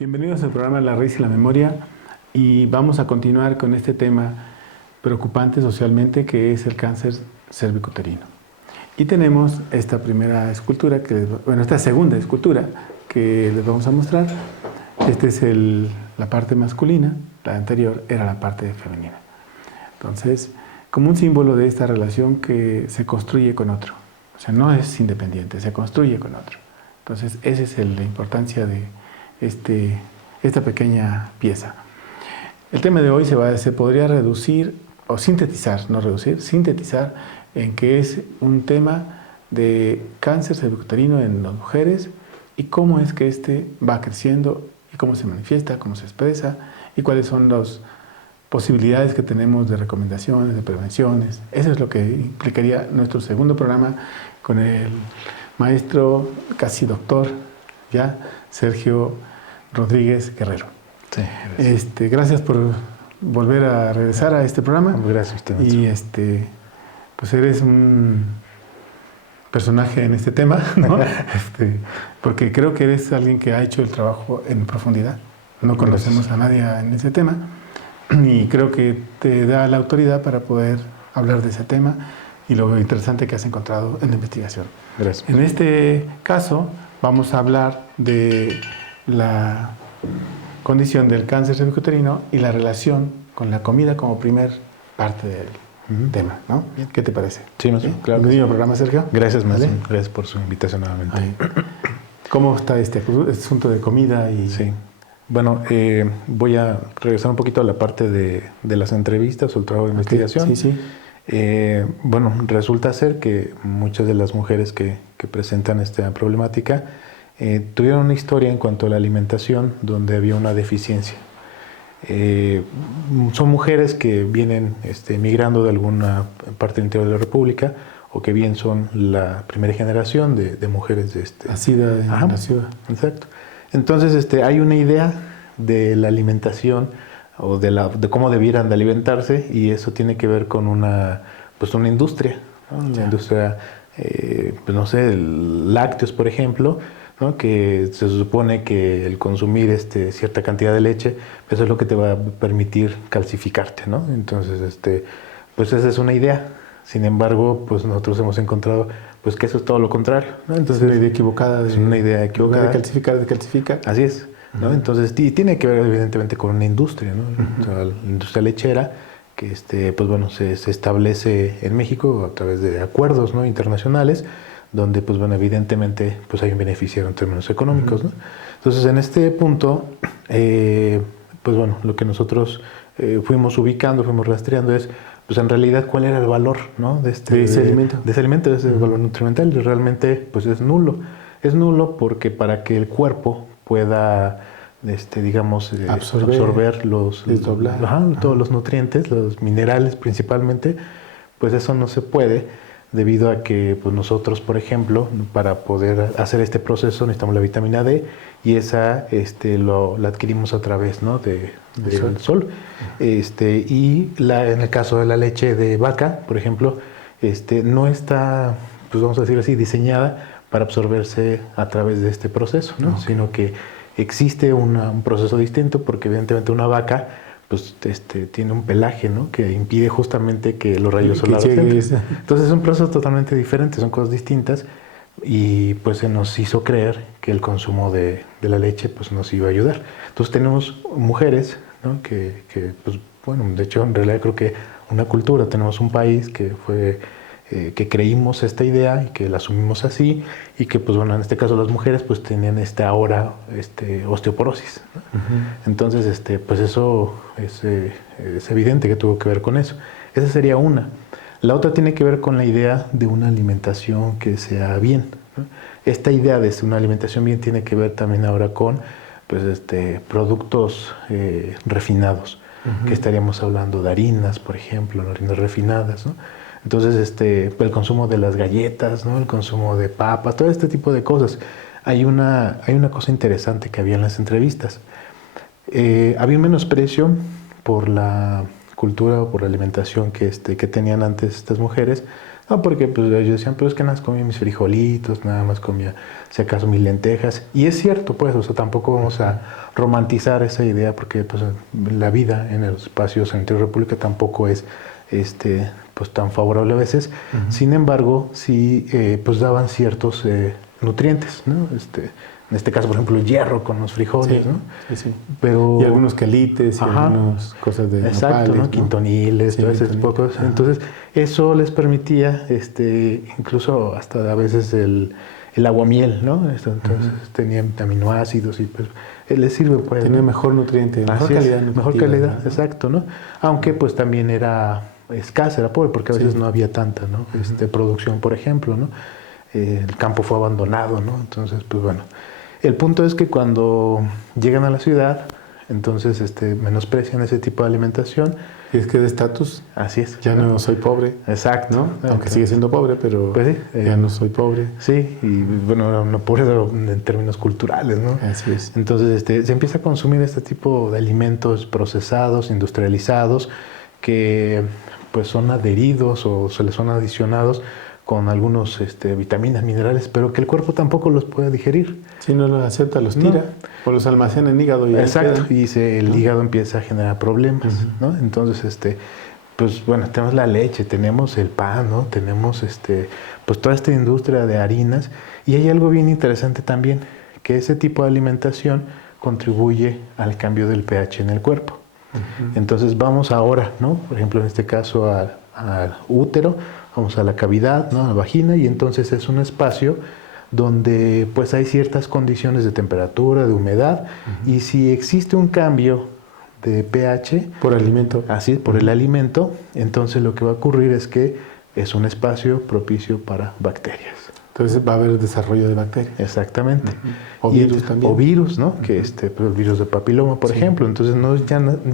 Bienvenidos al programa La Raíz y la Memoria y vamos a continuar con este tema preocupante socialmente que es el cáncer cervicuterino. Y tenemos esta primera escultura, esta segunda escultura que les vamos a mostrar. Esta es la parte masculina, la anterior era la parte femenina. Entonces, como un símbolo de esta relación que se construye con otro. O sea, no es independiente, se construye con otro. Entonces, esa es la importancia de esta pequeña pieza. El tema de hoy se podría reducir o sintetizar, no reducir, sintetizar en que es un tema de cáncer cervicuterino en las mujeres y cómo es que va creciendo y cómo se manifiesta, cómo se expresa y cuáles son las posibilidades que tenemos de recomendaciones, de prevenciones. Eso es lo que implicaría nuestro segundo programa con el maestro, casi doctor, ya, Sergio Rodríguez Guerrero. Sí, gracias. Gracias por volver a regresar a este programa. Gracias a usted. Y pues eres un personaje en este tema, ¿no? Porque creo que eres alguien que ha hecho el trabajo en profundidad. No conocemos a nadie en ese tema y creo que te da la autoridad para poder hablar de ese tema y lo interesante que has encontrado en la investigación. Gracias. En este caso vamos a hablar de la condición del cáncer cervicuterino y la relación con la comida como primer parte del tema, ¿no? ¿Qué te parece? Sí, ¿Sí? claro. Bienvenido al programa, Sergio. Gracias, ¿Vale? Gracias por su invitación nuevamente. Ay. ¿Cómo está este asunto de comida? Sí. Bueno, voy a regresar un poquito a la parte de las entrevistas o el trabajo de investigación. Sí. Bueno, resulta ser que muchas de las mujeres que presentan esta problemática tuvieron una historia en cuanto a la alimentación donde había una deficiencia. Son mujeres que vienen migrando de alguna parte del interior de la República o que bien son la primera generación de mujeres nacida en la ciudad. Exacto. Entonces hay una idea de la alimentación o de cómo debieran de alimentarse y eso tiene que ver con una industria, ¿no? Una industria, pues no sé, lácteos, por ejemplo, ¿no? Que se supone que el consumir cierta cantidad de leche, eso es lo que te va a permitir calcificarte, ¿no? Entonces, pues esa es una idea. Sin embargo, pues nosotros hemos encontrado pues que eso es todo lo contrario, ¿no? Entonces, es una idea equivocada. Es una idea equivocada. De calcifica. Así es, ¿no? Entonces, tiene que ver evidentemente con una industria, ¿no? O sea, la industria lechera que pues bueno, se establece en México a través de acuerdos, ¿no? internacionales, donde pues bueno, evidentemente pues hay un beneficiario en términos económicos, ¿no? Entonces, en este punto, pues bueno, lo que nosotros fuimos ubicando, fuimos rastreando es pues en realidad cuál era el valor, ¿no? de ese alimento, de ese valor nutrimental, y realmente pues es nulo. Es nulo porque para que el cuerpo pueda digamos absorber todos los nutrientes, los minerales principalmente, pues eso no se puede, debido a que pues nosotros, por ejemplo, para poder hacer este proceso necesitamos la vitamina D y esa la adquirimos a través, ¿no? del sol. Y en el caso de la leche de vaca, por ejemplo, no está, pues vamos a decir así, diseñada para absorberse a través de este proceso, ¿no? Okay. Sino que existe un proceso distinto porque evidentemente una vaca pues tiene un pelaje, ¿no? Que impide justamente que los rayos solares entren. Entonces es un proceso totalmente diferente, son cosas distintas y pues se nos hizo creer que el consumo de la leche pues nos iba a ayudar. Entonces tenemos mujeres, ¿no? que pues bueno, de hecho en realidad creo que una cultura, tenemos un país que fue que creímos esta idea y que la asumimos así y que pues bueno, en este caso las mujeres pues tenían ahora osteoporosis, ¿no? Entonces pues eso es evidente que tuvo que ver con eso. Esa sería una. La otra tiene que ver con la idea de una alimentación que sea bien, ¿no? Esta idea de una alimentación bien tiene que ver también ahora con pues productos refinados, que estaríamos hablando de harinas, por ejemplo, harinas refinadas, ¿no? Entonces, el consumo de las galletas, ¿no? El consumo de papas, todo este tipo de cosas. Hay una cosa interesante que había en las entrevistas. Había un menosprecio por la cultura o por la alimentación que tenían antes estas mujeres, No, porque pues ellos decían, pero es que nada más comía mis frijolitos, nada más comía, si acaso, mis lentejas. Y es cierto, pues, o sea, tampoco vamos a romantizar esa idea, porque pues la vida en los espacios en la República tampoco es pues tan favorable a veces. Sin embargo, sí pues daban ciertos nutrientes, ¿no? En este caso, por ejemplo, el hierro con los frijoles, Sí, ¿no? sí, sí. Pero, Y algunos quelites y ajá, algunas cosas de exacto, nopales, ¿no? ¿no? Quintoniles, Sí, todas esas quintoniles. cosas. Entonces, eso les permitía, incluso hasta a veces el aguamiel, ¿no? Entonces, tenían aminoácidos y pues les sirve, pues. Tenía ¿no? mejor nutriente, mejor Así es, calidad mejor nutritiva, calidad, ¿no? exacto, ¿no? Aunque pues también era escasa, era pobre, porque a veces Sí. no había tanta, ¿no? Producción, por ejemplo, ¿no? El campo fue abandonado, ¿no? Entonces, pues bueno. El punto es que cuando llegan a la ciudad, entonces menosprecian ese tipo de alimentación. Y es que de estatus, Así es. ya no soy pobre, Exacto. ¿no? Aunque Entonces, sigue siendo pobre, pero pues sí, ya no soy pobre. Sí, y bueno, no pobre en términos culturales, ¿no? Así es. Entonces se empieza a consumir este tipo de alimentos procesados, industrializados, que pues son adheridos o se les son adicionados con algunos vitaminas, minerales, pero que el cuerpo tampoco los puede digerir. Si no los acepta, los tira, o los almacena en hígado y ahí Exacto, quedan. y el hígado empieza a generar problemas, ¿no? Entonces, pues bueno, tenemos la leche, tenemos el pan, ¿no? Tenemos pues toda esta industria de harinas, y hay algo bien interesante también, que ese tipo de alimentación contribuye al cambio del pH en el cuerpo. Entonces vamos ahora, ¿no? Por ejemplo, en este caso al útero, vamos a la cavidad, ¿no? A la vagina, y entonces es un espacio donde pues hay ciertas condiciones de temperatura, de humedad, y si existe un cambio de pH Por alimento. así por el alimento, entonces lo que va a ocurrir es que es un espacio propicio para bacterias. Entonces va a haber desarrollo de bacterias. Exactamente. O virus también. O virus, ¿no? Que el virus de papiloma, por ejemplo. Entonces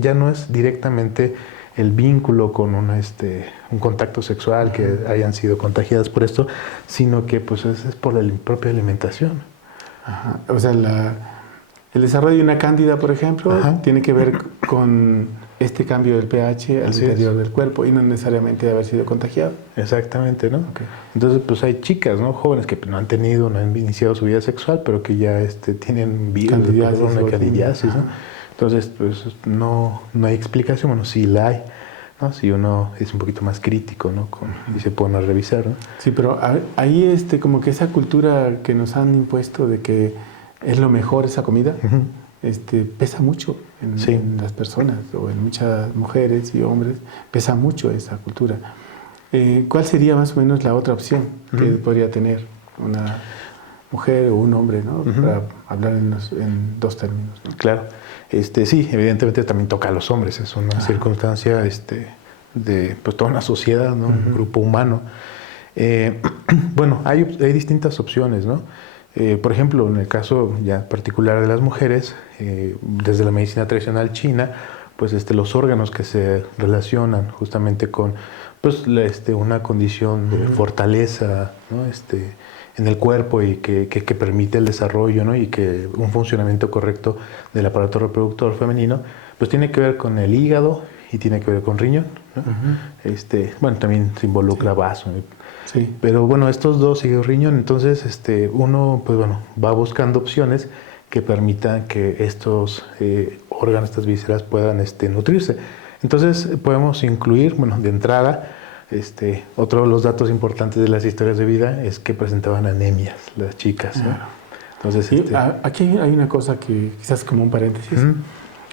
ya no es directamente el vínculo con un contacto sexual que hayan sido contagiadas por esto, sino que pues es por la propia alimentación. Ajá. O sea, el desarrollo de una cándida, por ejemplo, tiene que ver con este cambio del pH al interior del cuerpo y no necesariamente de haber sido contagiado. Exactamente, ¿no? Okay. Entonces, pues hay chicas, ¿no? Jóvenes que no han iniciado su vida sexual, pero que ya tienen candidiasis, ¿no? Entonces, pues no hay explicación. Bueno, sí la hay, ¿no? Si uno es un poquito más crítico, ¿no? Y se pone a revisar, ¿no? Sí, pero ahí como que esa cultura que nos han impuesto de que es lo mejor esa comida, pesa mucho en las personas o en muchas mujeres y hombres, pesa mucho esa cultura. ¿Cuál sería más o menos la otra opción que podría tener una mujer o un hombre, ¿no? Para hablar en dos términos, ¿no? Claro. Sí, evidentemente también toca a los hombres, es una circunstancia de pues toda una sociedad, ¿no? Un grupo humano. Bueno, hay distintas opciones, ¿no? Por ejemplo, en el caso ya particular de las mujeres, desde la medicina tradicional china, pues los órganos que se relacionan justamente con pues una condición de fortaleza, ¿no? En el cuerpo y que permite el desarrollo, ¿no? Y que un funcionamiento correcto del aparato reproductor femenino, pues tiene que ver con el hígado y tiene que ver con riñón, ¿no? Bueno, también se involucra vaso. Sí. Pero bueno, estos dos y el riñón, entonces uno pues bueno, va buscando opciones que permitan que estos órganos, estas vísceras puedan nutrirse. Entonces podemos incluir, bueno, de entrada, otro de los datos importantes de las historias de vida es que presentaban anemias las chicas, ¿no? Entonces, aquí hay una cosa que quizás como un paréntesis,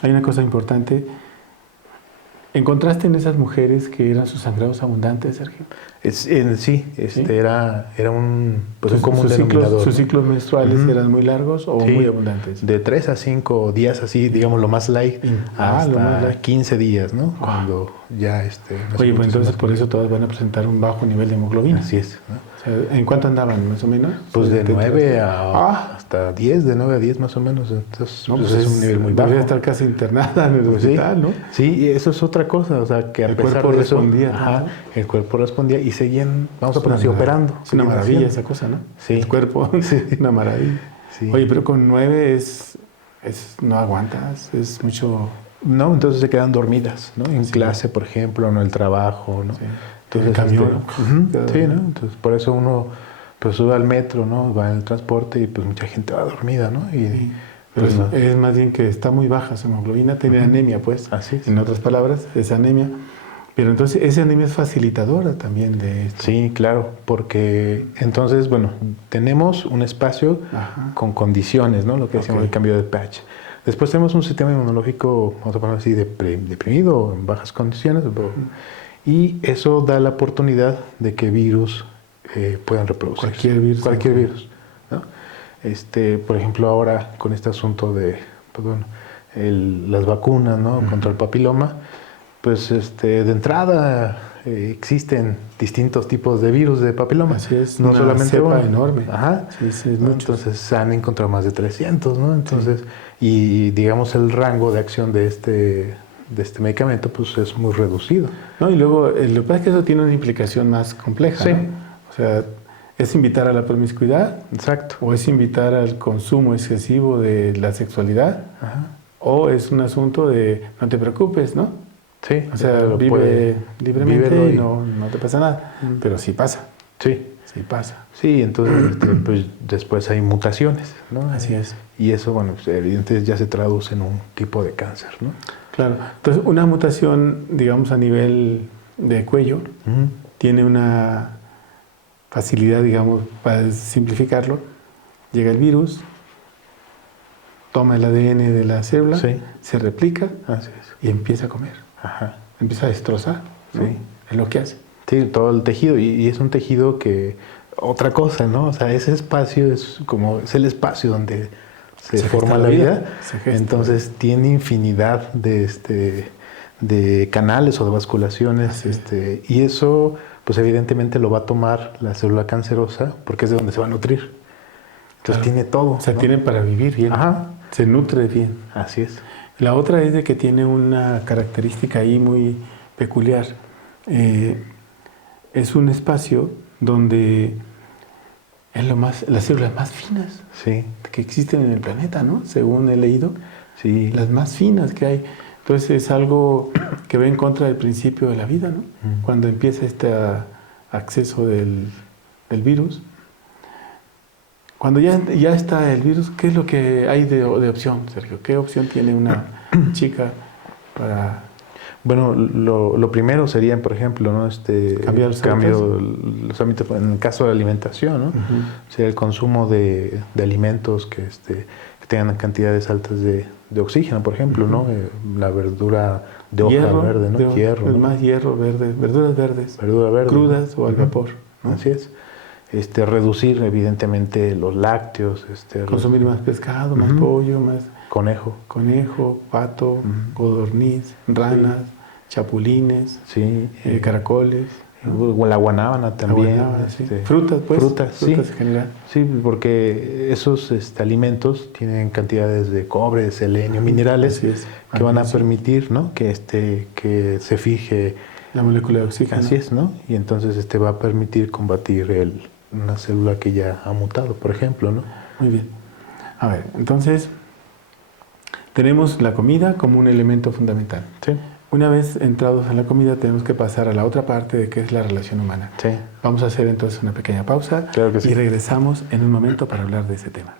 hay una cosa importante. ¿Encontraste en esas mujeres que eran sus sangrados abundantes, Sergio? Sí, era un común denominador. ¿Sus ciclos menstruales eran muy largos o muy abundantes? De 3 a 5 días, así, digamos, lo más light, hasta lo más light. 15 días, ¿no? Cuando ya... Oye, pues entonces por eso todas van a presentar un bajo nivel de hemoglobina. Así es, ¿no? O sea, ¿en cuánto andaban, más o menos? Pues de 9 hasta 10, de 9 a 10 más o menos. Entonces, no, pues es un nivel muy bajo. Debería estar casi internada en el hospital, ¿no? Sí, y eso es otra cosa, o sea, que a pesar de eso, el cuerpo respondía y seguían, vamos a poner así, operando. Es una maravilla esa cosa, ¿no? Sí. El cuerpo, una maravilla. Sí. Oye, pero con 9 no aguantas, es mucho... No, entonces se quedan dormidas, ¿no? En clase, por ejemplo, en el trabajo, ¿no? Sí. Entonces, el camión. sí, ¿no? Entonces, por eso uno pues sube al metro, ¿no? Va en el transporte y pues mucha gente va dormida, ¿no? Y, Sí. Pero pues, no. es más bien que está muy baja su hemoglobina, tiene anemia, pues. Así es. En otras palabras, es anemia. Pero entonces esa anemia es facilitadora también de esto. Sí, claro, porque entonces, bueno, tenemos un espacio con condiciones, ¿no? Lo que decíamos, el cambio de pH. Después tenemos un sistema inmunológico, vamos a ponerlo así, deprimido, en bajas condiciones, y eso da la oportunidad de que virus puedan reproducirse. Cualquier virus, ¿no? Por ejemplo, ahora con este asunto de, pues bueno, las vacunas, ¿no? Contra el papiloma, pues de entrada existen distintos tipos de virus de papiloma. Así es, no una solamente cepa uno. enorme. Ajá. Sí, sí, ¿no? muchos. Entonces se han encontrado más de 300, ¿no? Entonces, y digamos el rango de acción de este medicamento pues es muy reducido. No, y luego, lo que pasa es que eso tiene una implicación más compleja, Sí. ¿no? O sea, ¿es invitar a la promiscuidad? Exacto. ¿O es invitar al consumo excesivo de la sexualidad? Ajá. ¿O es un asunto de no te preocupes, ¿no? Sí. O sea, vive libremente y no te pasa nada. Pero sí pasa. Sí. Sí pasa. Sí, entonces pues después hay mutaciones, ¿no? Así es. Y eso, bueno, pues, evidentemente ya se traduce en un tipo de cáncer, ¿no? Claro. Entonces, una mutación, digamos, a nivel de cuello, tiene una facilidad, digamos, para simplificarlo. Llega el virus, toma el ADN de la célula, Sí. se replica Así es. y empieza a comer. Ajá. Empieza a destrozar. ¿no? Sí. Es lo que hace. Sí, todo el tejido. Y es un tejido que, otra cosa, ¿no? O sea, ese espacio es el espacio donde se forma gesta la vida. Se gesta. Entonces tiene infinidad de canales o de vasculaciones. Y eso, pues evidentemente lo va a tomar la célula cancerosa porque es de donde se va a nutrir. Entonces tiene todo. O sea, ¿no? tiene para vivir bien. Ajá. Se nutre bien. Así es. La otra es de que tiene una característica ahí muy peculiar. Es un espacio donde es las células más finas Sí. que existen en el planeta, ¿no? Según he leído, Sí. las más finas que hay. Entonces es algo que va en contra del principio de la vida, ¿no? Cuando empieza este acceso del virus. Cuando ya está el virus, ¿qué es lo que hay de opción, Sergio? ¿Qué opción tiene una chica para...? Bueno, lo primero sería, por ejemplo, ¿no? Cambiar los hábitos, en el caso de la alimentación, ¿no? Sería el consumo de alimentos que tengan cantidades altas de oxígeno, por ejemplo, ¿no? La verdura de hoja verde, ¿no? Hierro. Es más hierro verde, verduras verdes. Verdura verde. Crudas o al vapor, ¿no? Así es. Reducir, evidentemente, los lácteos. Consumir más pescado, más pollo, más... Conejo, pato, codorniz, ranas, chapulines, sí, caracoles. O la guanábana también. Sí. Frutas, pues. Frutas sí. En general. Sí, porque esos alimentos tienen cantidades de cobre, de selenio, minerales que van a permitir, ¿no? que se fije la molécula de oxígeno. Así es, ¿no? Y entonces va a permitir combatir una célula que ya ha mutado, por ejemplo, ¿no? Muy bien. A ver, entonces tenemos la comida como un elemento fundamental. Sí. Una vez entrados en la comida tenemos que pasar a la otra parte de que es la relación humana. Sí. Vamos a hacer entonces una pequeña pausa y regresamos en un momento para hablar de ese tema.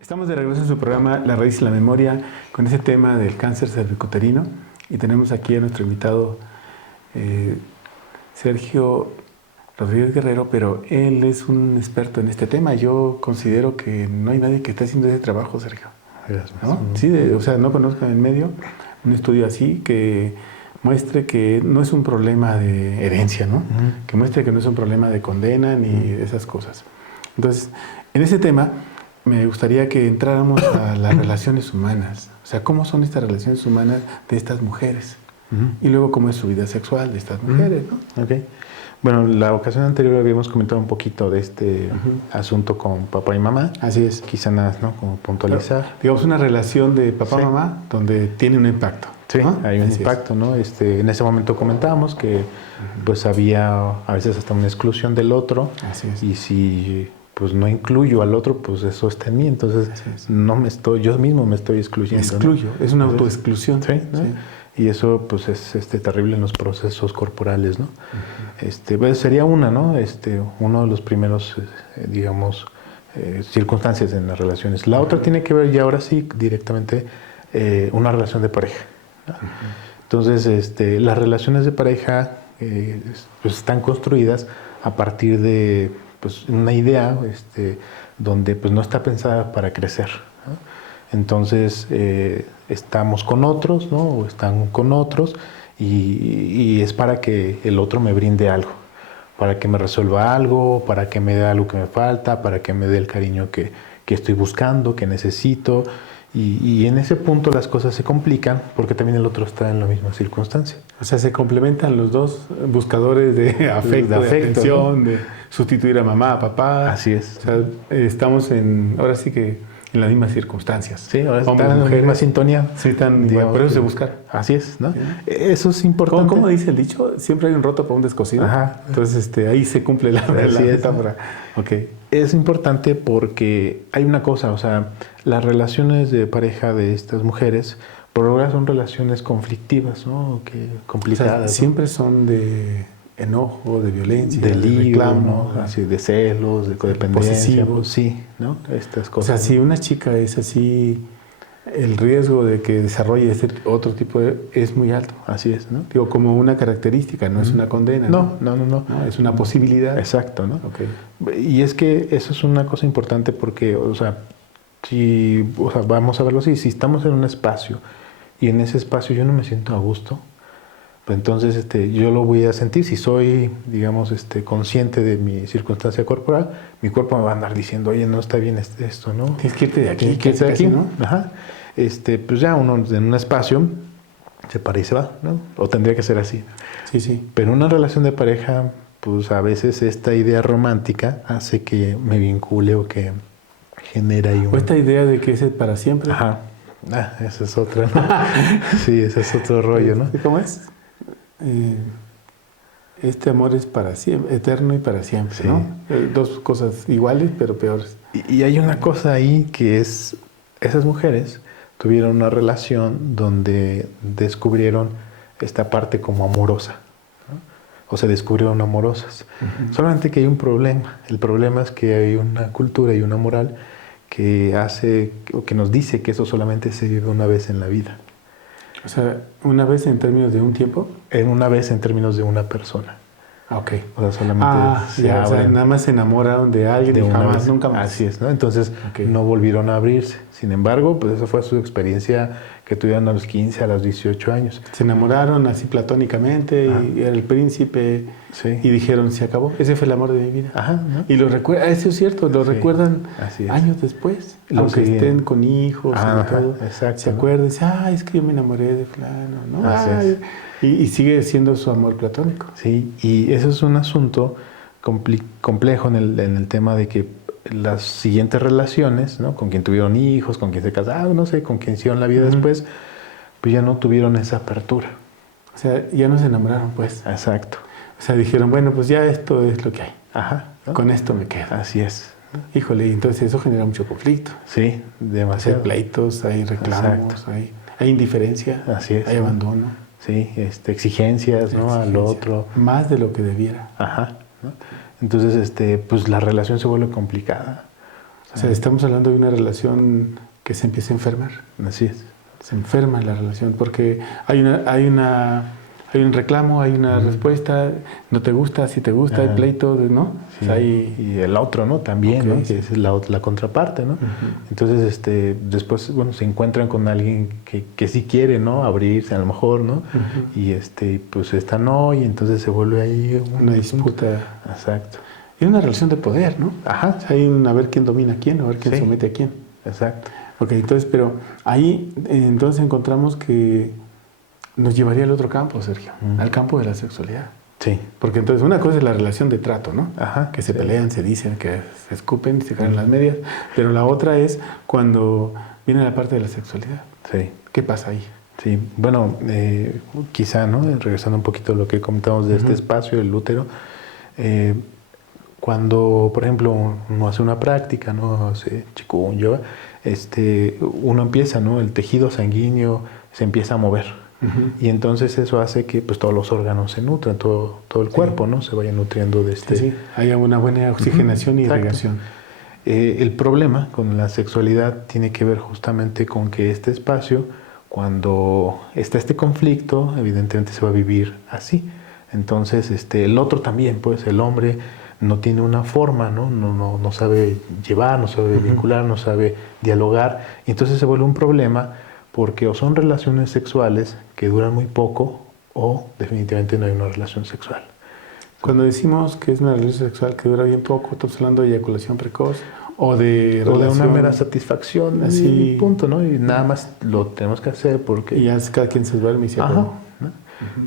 Estamos de regreso en su programa La Raíz y la Memoria con ese tema del cáncer cervicuterino y tenemos aquí a nuestro invitado Sergio Rodríguez Guerrero, pero él es un experto en este tema. Yo considero que no hay nadie que esté haciendo ese trabajo, Sergio. ¿No? Sí, o sea, no conozco en el medio un estudio así que muestre que no es un problema de herencia, ¿no? Que muestre que no es un problema de condena ni esas cosas. Entonces, en ese tema me gustaría que entráramos a las relaciones humanas. O sea, ¿cómo son estas relaciones humanas de estas mujeres? Y luego, ¿cómo es su vida sexual de estas mujeres, ¿no? Ok. Bueno, la ocasión anterior habíamos comentado un poquito de este asunto con papá y mamá. Así es. Quizá nada, ¿no? Como puntualizar. Pero, digamos, una relación de papá-mamá donde tiene un impacto. Sí, ¿no? hay un impacto, ¿no? En ese momento comentábamos que pues había a veces hasta una exclusión del otro. Así es. Y si pues no incluyo al otro, pues eso está en mí. Entonces yo mismo me estoy excluyendo. Me excluyo, ¿no? Es una Entonces, autoexclusión. Sí, ¿no? Sí. Y eso pues es terrible en los procesos corporales, ¿no? Pues sería una, ¿no? Uno de los primeros, digamos, circunstancias en las relaciones. La otra tiene que ver ya ahora sí directamente una relación de pareja, ¿no? Entonces, las relaciones de pareja pues están construidas a partir de pues, una idea donde pues no está pensada para crecer, ¿no? Entonces, estamos con otros, ¿no? O están con otros y es para que el otro me brinde algo, para que me resuelva algo, para que me dé algo que me falta, para que me dé el cariño que estoy buscando, que necesito. Y en ese punto las cosas se complican porque también el otro está en la misma circunstancia. O sea, se complementan los dos buscadores de afecto, de atención, ¿no? De sustituir a mamá, a papá. Así es. O sea, estamos ahora sí que en las mismas circunstancias. Sí, ahora están en la misma sintonía. Sí, están igual, por eso se buscan. Así es, ¿no? Sí. Eso es importante. ¿Cómo dice el dicho? Siempre hay un roto para un descosido. Ajá. Entonces, ahí se cumple la metáfora. Okay. Es importante porque hay una cosa, o sea, las relaciones de pareja de estas mujeres, por lo general son relaciones conflictivas, ¿no? Complicadas. O sea, siempre son de enojo, de violencia, de reclamo, ¿no? Así, de celos, de codependencia, pues, sí, ¿no? Estas cosas. O sea, si una chica es así, el riesgo de que desarrolle este otro tipo es muy alto. Así es, ¿no? Digo, como una característica, no es una condena. No. Es una posibilidad. Exacto, ¿no? Okay. Y es que eso es una cosa importante porque, o sea, vamos a verlo así, si estamos en un espacio y en ese espacio yo no me siento a gusto, pues entonces yo lo voy a sentir. Si soy, digamos, consciente de mi circunstancia corporal, mi cuerpo me va a andar diciendo, oye, no está bien esto, ¿no? Tienes que irte de aquí. Tienes que irte de aquí, ¿no? Ajá. Pues ya uno en un espacio se para y se va, ¿no? O tendría que ser así. Sí. Pero una relación de pareja, pues a veces esta idea romántica hace que me vincule o que genera ahí o esta idea de que es para siempre. Ajá. Esa es otra, ¿no? Sí, ese es otro rollo, ¿no? ¿Cómo es? Este amor es para siempre, eterno y para siempre, sí. ¿No? Dos cosas iguales, pero peores. Y hay una cosa ahí que es, esas mujeres tuvieron una relación donde descubrieron esta parte como amorosa, ¿no? O se descubrieron amorosas. Solamente que hay un problema. El problema es que hay una cultura y una moral que hace, o que nos dice que eso solamente se vive una vez en la vida. O sea, ¿una vez en términos de un tiempo? Una vez en términos de una persona. Ok. O sea, solamente se abren. O sea, nada más se enamoraron de alguien y jamás, nunca más. Así es, ¿no? Entonces, no volvieron a abrirse. Sin embargo, pues esa fue su experiencia que tuvieron a los 15, a los 18 años. Se enamoraron así platónicamente y era el príncipe y dijeron, se acabó. Ese fue el amor de mi vida. Ajá, ¿no? Y lo recuerdan, eso es cierto, lo recuerdan años después. Aunque estén con hijos y todo. Exacto, se acuerdan y dicen, es que yo me enamoré de fulano, ¿no? Y sigue siendo su amor platónico. Sí, y eso es un asunto complejo en el tema de que las siguientes relaciones, ¿no? Con quien tuvieron hijos, con quien se casaron, no sé, con quien hicieron la vida después, pues ya no tuvieron esa apertura. O sea, ya no se enamoraron, pues. Exacto. O sea, dijeron, bueno, pues ya esto es lo que hay. Ajá, ¿no? Con esto me quedo. Así es. Híjole, y entonces eso genera mucho conflicto. Sí, demasiado. Hay pleitos, hay reclamos, hay indiferencia, así es, hay abandono. Sí, exigencias, ¿no? Al otro. Más de lo que debiera. Ajá, ¿no? Entonces, pues la relación se vuelve complicada. O sea, estamos hablando de una relación que se empieza a enfermar. Así es. Se enferma la relación porque hay Hay un reclamo, hay una respuesta, no te gusta, si te gusta, hay pleito, ¿no? Sí. O sea, Y el otro, ¿no? También, ¿no? Que es la contraparte, ¿no? Entonces, después, bueno, se encuentran con alguien que sí quiere, ¿no? Abrirse, a lo mejor, ¿no? Y pues esta no, y entonces se vuelve ahí una disputa. Exacto. Y una relación de poder, ¿no? Ajá. O sea, hay a ver quién domina a quién, a ver quién somete a quién. Exacto. Ok, entonces, pero ahí entonces encontramos que nos llevaría al otro campo, Sergio, al campo de la sexualidad. Sí. Porque entonces una cosa es la relación de trato, ¿no? Ajá. Que se pelean, se dicen, que se escupen, se caen las medias. Pero la otra es cuando viene la parte de la sexualidad. Sí. ¿Qué pasa ahí? Sí, bueno, quizá, ¿no? Regresando un poquito a lo que comentamos de este espacio, el útero, cuando, por ejemplo, uno hace una práctica, ¿no? Hace Qigong, yoga, uno empieza, ¿no? El tejido sanguíneo se empieza a mover. Y entonces eso hace que pues todos los órganos se nutran, todo el cuerpo, ¿no? Se vaya nutriendo de Sí, hay una buena oxigenación y irrigación. El problema con la sexualidad tiene que ver justamente con que este espacio, cuando está este conflicto, evidentemente se va a vivir así. Entonces, el otro también, pues el hombre no tiene una forma, ¿no? No sabe llevar, no sabe vincular, no sabe dialogar. Y entonces se vuelve un problema porque o son relaciones sexuales que duran muy poco o definitivamente no hay una relación sexual. Cuando decimos que es una relación sexual que dura bien poco, estamos hablando de eyaculación precoz o de una mera satisfacción, así, punto, ¿no? Y nada más lo tenemos que hacer porque... Y ya cada quien se duerme y se acabó. ¿no?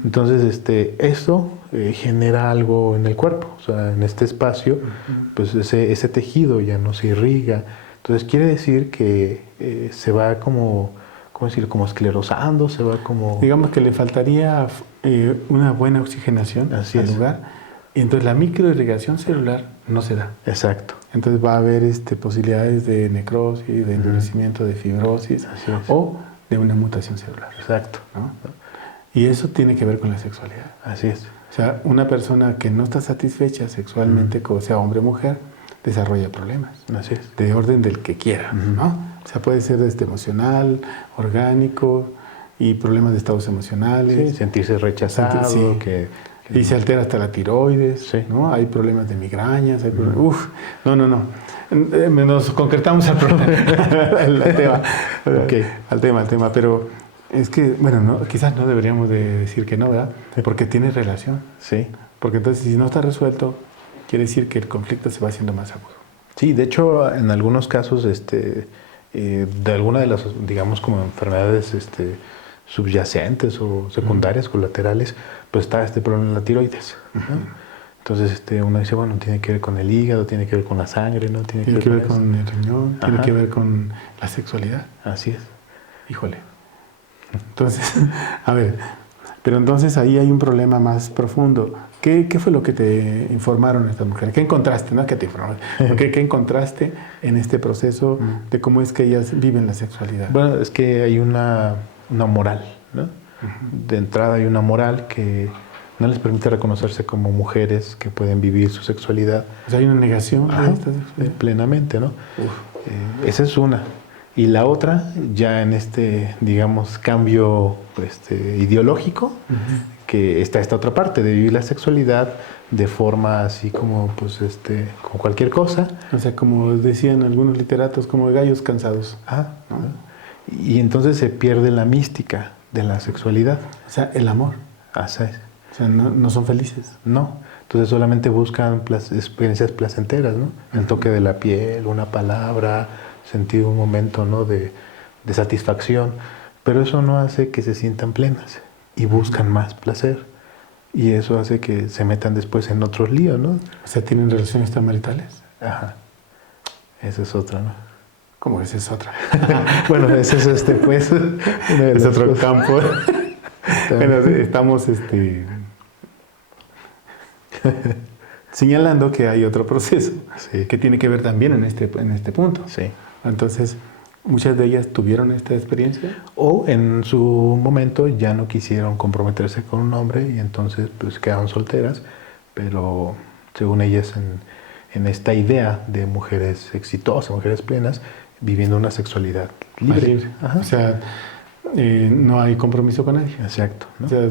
Entonces, eso genera algo en el cuerpo, o sea, en este espacio, pues ese tejido ya no se irriga. Entonces, quiere decir que se va como, ¿cómo decir? Como esclerosando, se va como... Digamos que le faltaría una buena oxigenación al lugar. Y entonces la microirrigación celular no se da. Exacto. Entonces va a haber posibilidades de necrosis, de endurecimiento, de fibrosis o de una mutación celular. Exacto. ¿No? Y eso tiene que ver con la sexualidad. Así es. O sea, una persona que no está satisfecha sexualmente, sea hombre o mujer, desarrolla problemas. Así es. De orden del que quiera, ¿no? O sea, puede ser emocional, orgánico y problemas de estados emocionales. Sí, sentirse rechazado, y se altera hasta la tiroides, ¿no? Hay problemas de migrañas, hay problemas... Nos concretamos al tema. Al tema, pero es que, bueno, quizás no deberíamos de decir que no, ¿verdad? Porque tiene relación. Sí. Porque entonces si no está resuelto, quiere decir que el conflicto se va haciendo más agudo. Sí, de hecho, en algunos casos, de alguna de las, digamos, como enfermedades, subyacentes o secundarias, colaterales, pues está este problema en la tiroides, ¿no? Entonces uno dice, bueno, tiene que ver con el hígado, tiene que ver con la sangre, ¿no? Tiene que ver con el riñón, tiene que ver con la sexualidad. Así es. Híjole. Entonces, a ver, pero entonces ahí hay un problema más profundo. ¿Qué fue lo que te informaron estas mujeres? ¿Qué encontraste? No, ¿qué te informaron? ¿Qué encontraste en este proceso de cómo es que ellas viven la sexualidad? Bueno, es que hay una moral, ¿no? De entrada hay una moral que no les permite reconocerse como mujeres que pueden vivir su sexualidad. O sea, hay una negación de esta sexualidad. Plenamente, ¿no? Esa es una. Y la otra, ya en digamos, cambio ideológico, que está esta otra parte de vivir la sexualidad de forma así como, pues, como cualquier cosa. O sea, como decían algunos literatos, como gallos cansados. ¿No? Y entonces se pierde la mística de la sexualidad. O sea, el amor. Así es. O sea, no son felices. No. Entonces solamente buscan experiencias placenteras, ¿no? El toque de la piel, una palabra, sentir un momento, ¿no? de satisfacción. Pero eso no hace que se sientan plenas y buscan más placer. Y eso hace que se metan después en otros líos, ¿no? O sea, ¿tienen relaciones extramaritales? Ajá. Esa es otra, ¿no? ¿Cómo esa es otra? Bueno, ese es pues... es otro campo. Bueno, estamos señalando que hay otro proceso que tiene que ver también en este punto. Sí. Entonces, ¿muchas de ellas tuvieron esta experiencia? O en su momento ya no quisieron comprometerse con un hombre y entonces pues quedaron solteras, pero según ellas en esta idea de mujeres exitosas, mujeres plenas, viviendo una sexualidad libre. O sea, no hay compromiso con nadie. Exacto, ¿no? O sea,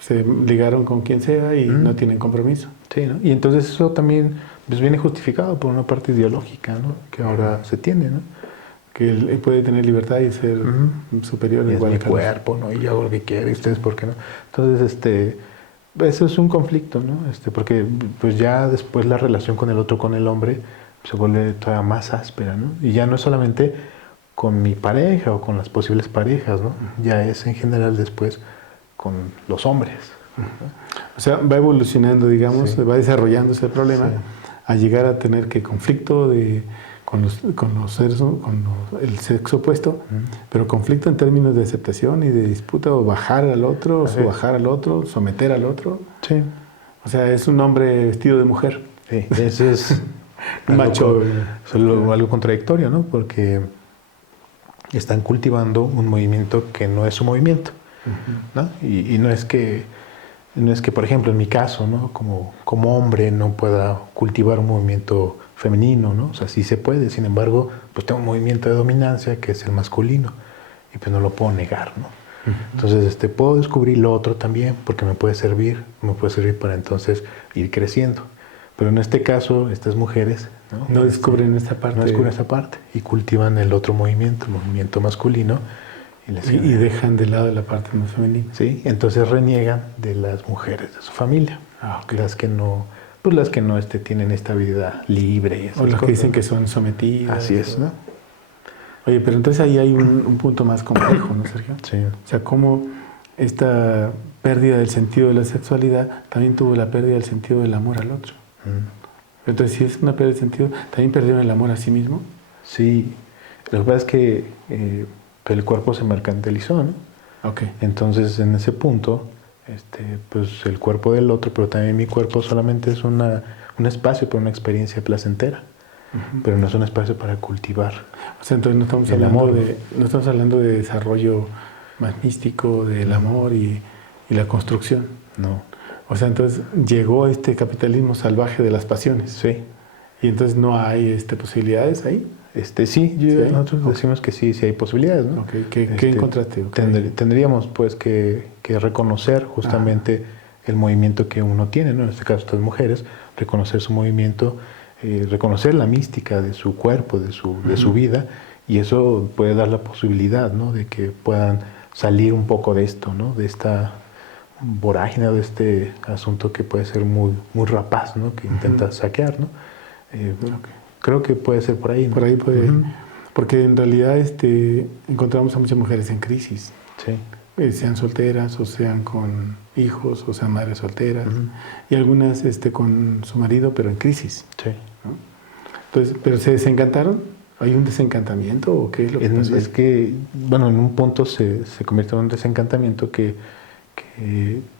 se ligaron con quien sea y no tienen compromiso. Sí, ¿no? Y entonces eso también pues, viene justificado por una parte ideológica, ¿no? Que ahora se tiene, ¿no? Que él puede tener libertad y ser superior Y igual es mi cuerpo, ¿no? Y yo hago lo que quiero, y ustedes, ¿por qué no? Entonces, eso es un conflicto, ¿no? Porque pues ya después la relación con el otro, con el hombre, se vuelve todavía más áspera, ¿no? Y ya no es solamente con mi pareja o con las posibles parejas, ¿no? Ya es en general después con los hombres. O sea, va evolucionando, digamos, Sí. va desarrollándose el problema Sí. a llegar a tener que conflicto con los seres, el sexo opuesto, pero conflicto en términos de aceptación y de disputa, o bajar al otro, o subajar al otro, someter al otro. Sí. O sea, es un hombre vestido de mujer. Sí, eso es Macho. algo contradictorio, ¿no? Porque están cultivando un movimiento que no es su movimiento, ¿no? Y no es que, por ejemplo, en mi caso, ¿no? Como hombre no pueda cultivar un movimiento femenino, ¿no? O sea, sí se puede, sin embargo, pues tengo un movimiento de dominancia que es el masculino y pues no lo puedo negar, ¿no? Entonces, puedo descubrir lo otro también porque me puede servir para entonces ir creciendo. Pero en este caso, estas mujeres no descubren esta parte. No descubren esta parte y cultivan el otro movimiento, el movimiento masculino. Y dejan de lado la parte más femenina. Sí, entonces reniegan de las mujeres de su familia. Okay. Las que no tienen esta vida libre. O las que dicen que son sometidas. Así es, ¿no? Oye, pero entonces ahí hay un punto más complejo, ¿no, Sergio? Sí. O sea, cómo esta pérdida del sentido de la sexualidad también tuvo la pérdida del sentido del amor al otro. Entonces, si es una pérdida de sentido, ¿también perdieron el amor a sí mismo? Sí. Lo que pasa es que el cuerpo se mercantilizó, ¿no? Okay. Entonces, en ese punto, pues el cuerpo del otro, pero también mi cuerpo solamente es un espacio para una experiencia placentera. Pero no es un espacio para cultivar. O sea, entonces no estamos hablando de desarrollo más místico del amor y la construcción. No. O sea, entonces llegó este capitalismo salvaje de las pasiones. Sí. Y entonces no hay posibilidades ahí. Nosotros decimos que sí hay posibilidades, ¿no? Okay. ¿Qué encontraste? Tendríamos pues que reconocer justamente el movimiento que uno tiene, ¿no? En este caso estas mujeres, reconocer su movimiento, reconocer la mística de su cuerpo, de su vida, y eso puede dar la posibilidad, ¿no? De que puedan salir un poco de esto, ¿no? De esta vorágine, de este asunto que puede ser muy, muy rapaz, ¿no? Que intenta saquear, ¿no? Creo que puede ser por ahí, ¿no? Por ahí puede. Porque en realidad encontramos a muchas mujeres en crisis. Sí. Sean solteras o sean con hijos o sean madres solteras. Y algunas con su marido, pero en crisis. Sí. ¿No? Entonces, ¿pero se desencantaron? ¿Hay un desencantamiento o qué es lo que pasó? Es que, bueno, en un punto se convierte en un desencantamiento que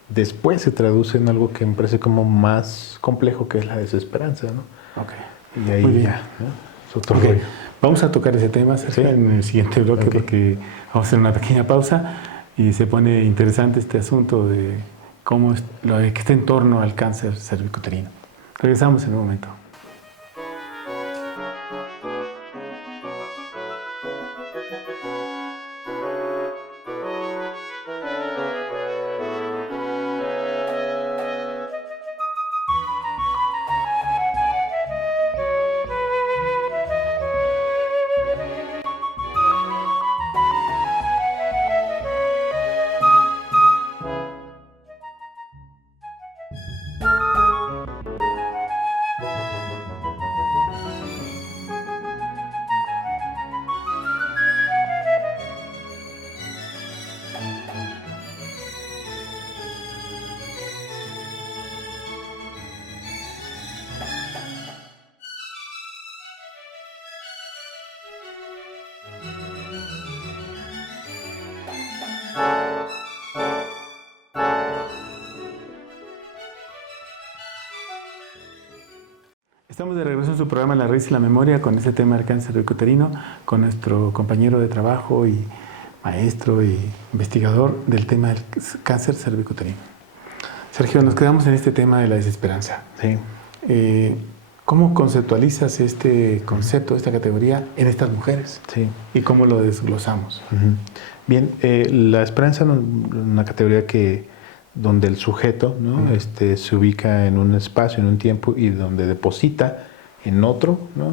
después se traduce en algo que me parece como más complejo, que es la desesperanza, ¿no? Okay. Y ahí ya, ¿no? Es otro rollo. Vamos a tocar ese tema en el siguiente bloque, porque vamos a hacer una pequeña pausa y se pone interesante este asunto de cómo lo que está en torno al cáncer cervicuterino. Regresamos en un momento. Estamos de regreso en su programa La Raíz y la Memoria con este tema del cáncer cervicuterino, con nuestro compañero de trabajo y maestro y investigador del tema del cáncer cervicuterino. Sergio, nos quedamos en este tema de la desesperanza. Sí. ¿Cómo conceptualizas este concepto, esta categoría en estas mujeres? Sí. ¿Y cómo lo desglosamos? Bien, la esperanza es una categoría que donde el sujeto, ¿no? Se ubica en un espacio, en un tiempo, y donde deposita en otro, ¿no?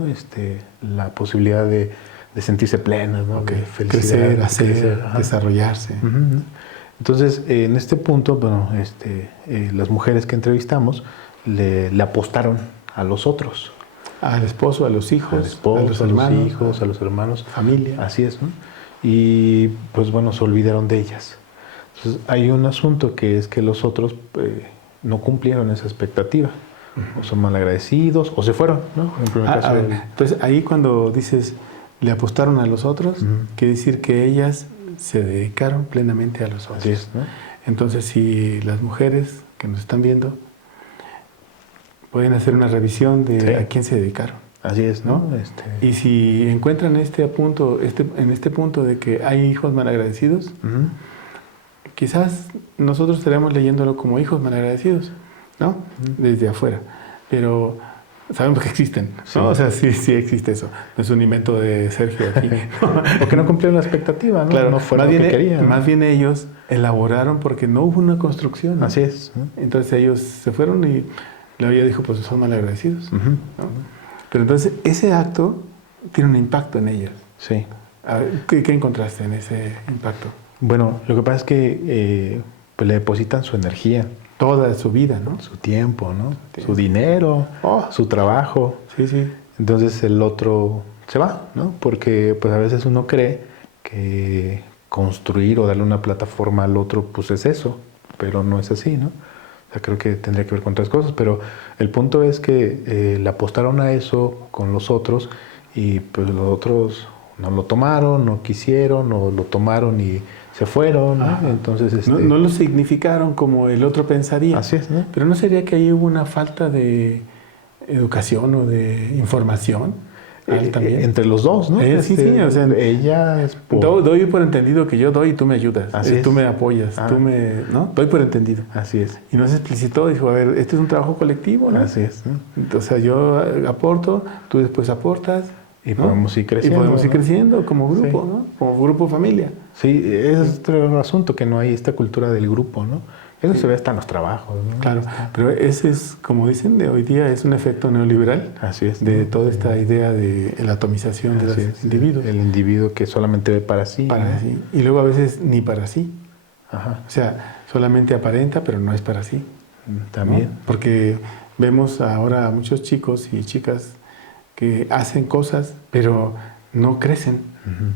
La posibilidad de sentirse plena, ¿no? Okay. De felicidad, crecer, desarrollarse. Uh-huh. Entonces, en este punto, bueno, las mujeres que entrevistamos le apostaron a los otros. Al esposo, a los hijos, al esposo, a los hermanos, los hijos, a los hermanos. Familia. Así es, ¿no? Y pues bueno, se olvidaron de ellas. Entonces, hay un asunto que es que los otros no cumplieron esa expectativa. O son malagradecidos, o se fueron, ¿no? En primer caso, entonces, ahí cuando dices, le apostaron a los otros, quiere decir que ellas se dedicaron plenamente a los otros. Así es, ¿no? Entonces, si las mujeres que nos están viendo pueden hacer una revisión de a quién se dedicaron. Así es, ¿no? Y si encuentran en este punto de que hay hijos malagradecidos, quizás nosotros estaremos leyéndolo como hijos malagradecidos, ¿no? Desde afuera. Pero sabemos que existen, ¿no? Sí. O sea, sí existe eso. No es un invento de Sergio aquí. Porque no cumplieron la expectativa, ¿no? Claro, no fue lo que querían. Más bien ellos elaboraron porque no hubo una construcción, ¿no? Así es. Entonces ellos se fueron y la vida dijo, pues son malagradecidos. ¿No? Pero entonces ese acto tiene un impacto en ellas. Sí. A ver, ¿qué encontraste en ese impacto? Bueno, lo que pasa es que pues le depositan su energía. Toda su vida, ¿no? Su tiempo, ¿no? Su dinero, su trabajo. Sí, sí. Entonces el otro se va, ¿no? Porque pues a veces uno cree que construir o darle una plataforma al otro pues es eso, pero no es así, ¿no? O sea, creo que tendría que ver con otras cosas, pero el punto es que le apostaron a eso con los otros y pues los otros no lo tomaron, no quisieron, o lo tomaron y se fueron, ¿no? Entonces, no lo significaron como el otro pensaría. Así es, ¿no? Pero ¿no sería que ahí hubo una falta de educación o de información? También. Entre los dos, ¿no? Sí, o sea, ella es doy por entendido que yo doy y tú me ayudas. Así tú es. me apoyas, ¿no? Doy por entendido. Así es. Y no se explicitó, dijo, a ver, este es un trabajo colectivo, ¿no? Así es, ¿no? O sea, yo aporto, tú después aportas. Y podemos ir creciendo. Y podemos ir creciendo como grupo, Sí. ¿no? Como grupo familia. Sí, ese es otro asunto, que no hay esta cultura del grupo, ¿no? Eso se ve hasta en los trabajos, ¿no? Claro, pero ese es, como dicen de hoy día, es un efecto neoliberal. Así es. De toda esta idea de la atomización de los individuos. El individuo que solamente ve para sí. Para sí. Y luego a veces ni para sí. Ajá. O sea, solamente aparenta, pero no es para sí. También. ¿No? Porque vemos ahora a muchos chicos y chicas que hacen cosas, pero no crecen.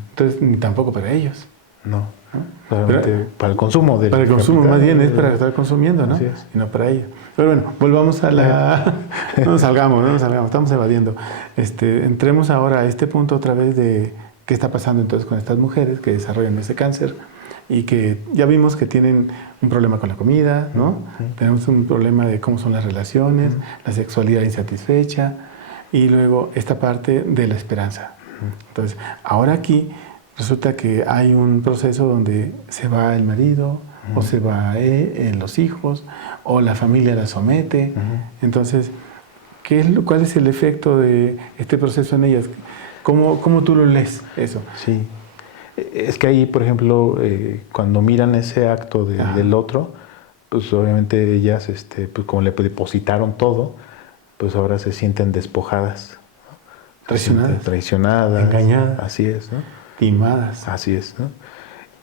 Entonces, ni tampoco para ellos. No. Solamente para el consumo. Para el consumo, más bien es para estar consumiendo, ¿no? Así es. Y no para ellos. Pero bueno, volvamos a la... No nos salgamos, estamos evadiendo. Entremos ahora a este punto otra vez de qué está pasando entonces con estas mujeres que desarrollan ese cáncer y que ya vimos que tienen un problema con la comida, ¿no? Tenemos un problema de cómo son las relaciones, la sexualidad insatisfecha y luego esta parte de la esperanza. Entonces, ahora aquí resulta que hay un proceso donde se va el marido o se va los hijos o la familia la somete. Entonces, ¿cuál es el efecto de este proceso en ellas? ¿Cómo tú lo lees eso? Sí. Es que ahí, por ejemplo, cuando miran ese acto del otro, pues obviamente ellas, pues como le depositaron todo, pues ahora se sienten despojadas. Traicionadas. Engañadas. Así es, ¿no? Timadas. Así es, ¿no?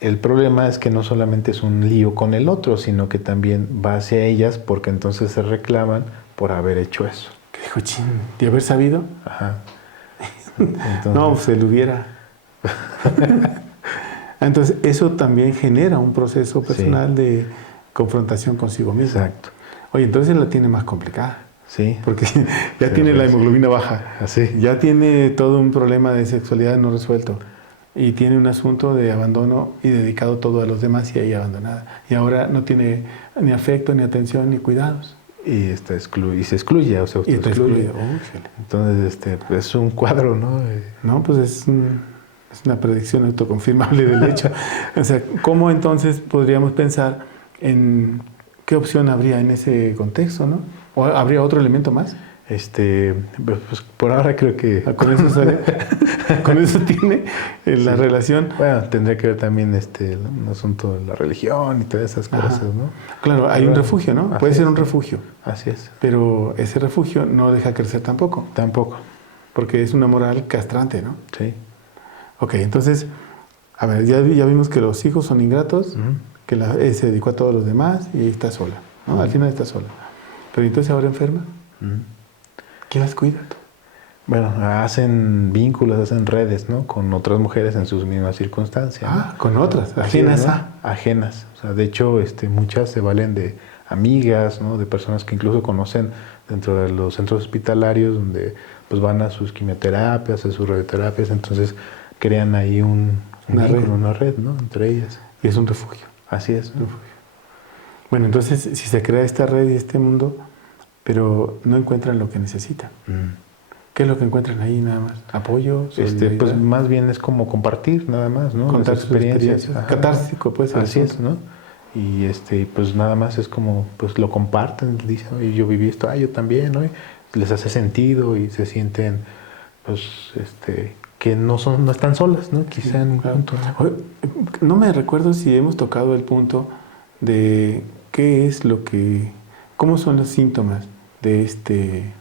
El problema es que no solamente es un lío con el otro, sino que también va hacia ellas porque entonces se reclaman por haber hecho eso. Que dijo, chin, ¿de haber sabido? Ajá. Entonces, no, se lo hubiera. Entonces, eso también genera un proceso personal de confrontación consigo mismo. Exacto. Oye, entonces la tiene más complicada. Sí. Porque ya tiene la hemoglobina baja. Así. Ya tiene todo un problema de sexualidad no resuelto. Y tiene un asunto de abandono y dedicado todo a los demás y ahí abandonada. Y ahora no tiene ni afecto, ni atención, ni cuidados. Y se excluye, o sea, y te excluye. Entonces, es un cuadro, ¿no? No, pues es una predicción autoconfirmable del hecho. O sea, ¿cómo entonces podríamos pensar en qué opción habría en ese contexto, no? ¿O habría otro elemento más? Pues por ahora creo que... Con eso con eso tiene la relación. Bueno, tendría que ver también un asunto de la religión y todas esas cosas, ¿no? Claro, hay un refugio, ¿no? Puede ser un refugio. Así es. Pero ese refugio no deja crecer tampoco. Tampoco. Porque es una moral castrante, ¿no? Sí. Ok, entonces, a ver, ya vimos que los hijos son ingratos, que se dedicó a todos los demás y está sola, ¿no? Al final está sola. Pero entonces ahora enferma. ¿Quién las cuida? Bueno, hacen vínculos, hacen redes, ¿no? Con otras mujeres en sus mismas circunstancias. ¿No? Con otras, ajenas a. Ajenas. O sea, de hecho, muchas se valen de amigas, ¿no? De personas que incluso conocen dentro de los centros hospitalarios donde pues van a sus quimioterapias, a sus radioterapias, entonces crean ahí una red, ¿no? Entre ellas. Y es un refugio. Así es. ¿no? Bueno, entonces, si se crea esta red y este mundo, pero no encuentran lo que necesitan. ¿Qué es lo que encuentran ahí nada más? ¿Apoyo? Pues más bien es como compartir nada más, ¿no? Contar sus experiencias. Catártico, pues. Así es, ¿no? Y pues nada más es como, pues lo comparten, dicen, oye, yo viví esto, yo también, ¿no? Y les hace sentido y se sienten, pues, que no están solas, ¿no? Quizá en un punto. No me recuerdo si hemos tocado el punto de qué es cómo son los síntomas de este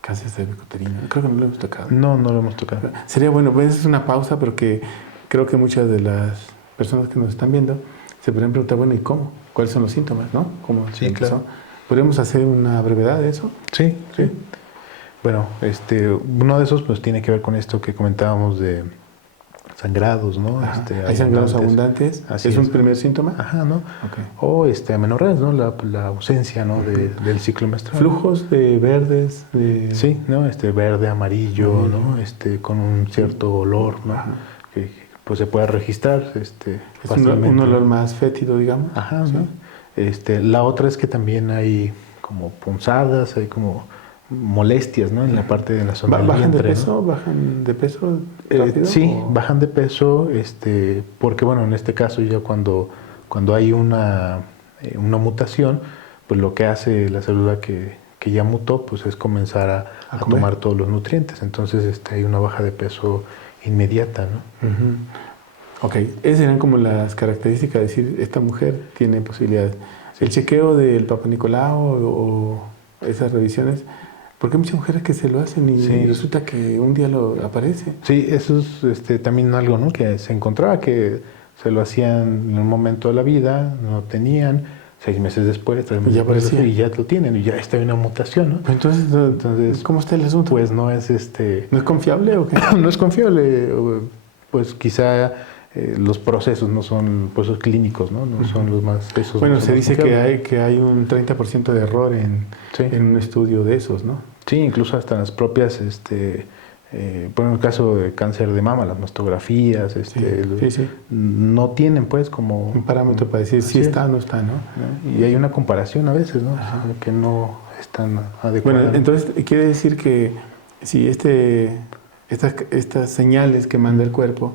cáncer cervicuterino. Creo que no lo hemos tocado. No lo hemos tocado. Sería bueno, pues es una pausa, pero que creo que muchas de las personas que nos están viendo se podrían preguntar, bueno, ¿y cómo? ¿Cuáles son los síntomas, no? ¿Cómo sí, claro. ¿Podríamos hacer una brevedad de eso? Sí. Bueno, uno de esos pues tiene que ver con esto que comentábamos de sangrados, ¿no? ¿Hay sangrados abundantes? Así ¿Es un primer síntoma? Ajá, ¿no? Okay. O amenorreas, ¿no? La ausencia, ¿no? Del ciclo menstrual. ¿Flujos de verdes? Sí, ¿no? Verde, amarillo, ¿no? Con un cierto olor, ¿no? Que pues se puede registrar, es un olor más fétido, digamos. Ajá, ¿no? La otra es que también hay como punzadas, hay como molestias, ¿no? En la parte de la zona del vientre. ¿Bajan de peso rápido? Sí, bajan de peso, porque bueno, en este caso ya cuando hay una mutación, pues lo que hace la célula que ya mutó, pues es comenzar a tomar todos los nutrientes. Entonces hay una baja de peso inmediata, ¿no? Ok, esas serían como las características de decir, esta mujer tiene posibilidades. El chequeo del Papa Nicolau o esas revisiones, porque hay muchas mujeres que se lo hacen y resulta que un día aparece. Sí, eso es también algo, ¿no? Que se encontraba que se lo hacían en un momento de la vida, no tenían, 6 meses después, 3 meses después, y ya lo tienen, y ya está una mutación, ¿no? Entonces, ¿cómo está el asunto? Pues no es ¿No es confiable o qué? No es confiable, pues quizá los procesos no son procesos clínicos, ¿no? No son los más... Bueno, se dice que hay un 30% de error en un estudio de esos, ¿no? Sí, incluso hasta las propias, por el caso de cáncer de mama, las mastografías, no tienen pues como... un parámetro para decir si está o no está, ¿no? Y hay una comparación a veces, ¿no? Que no es tan adecuada. Bueno, entonces quiere decir que si estas señales que manda el cuerpo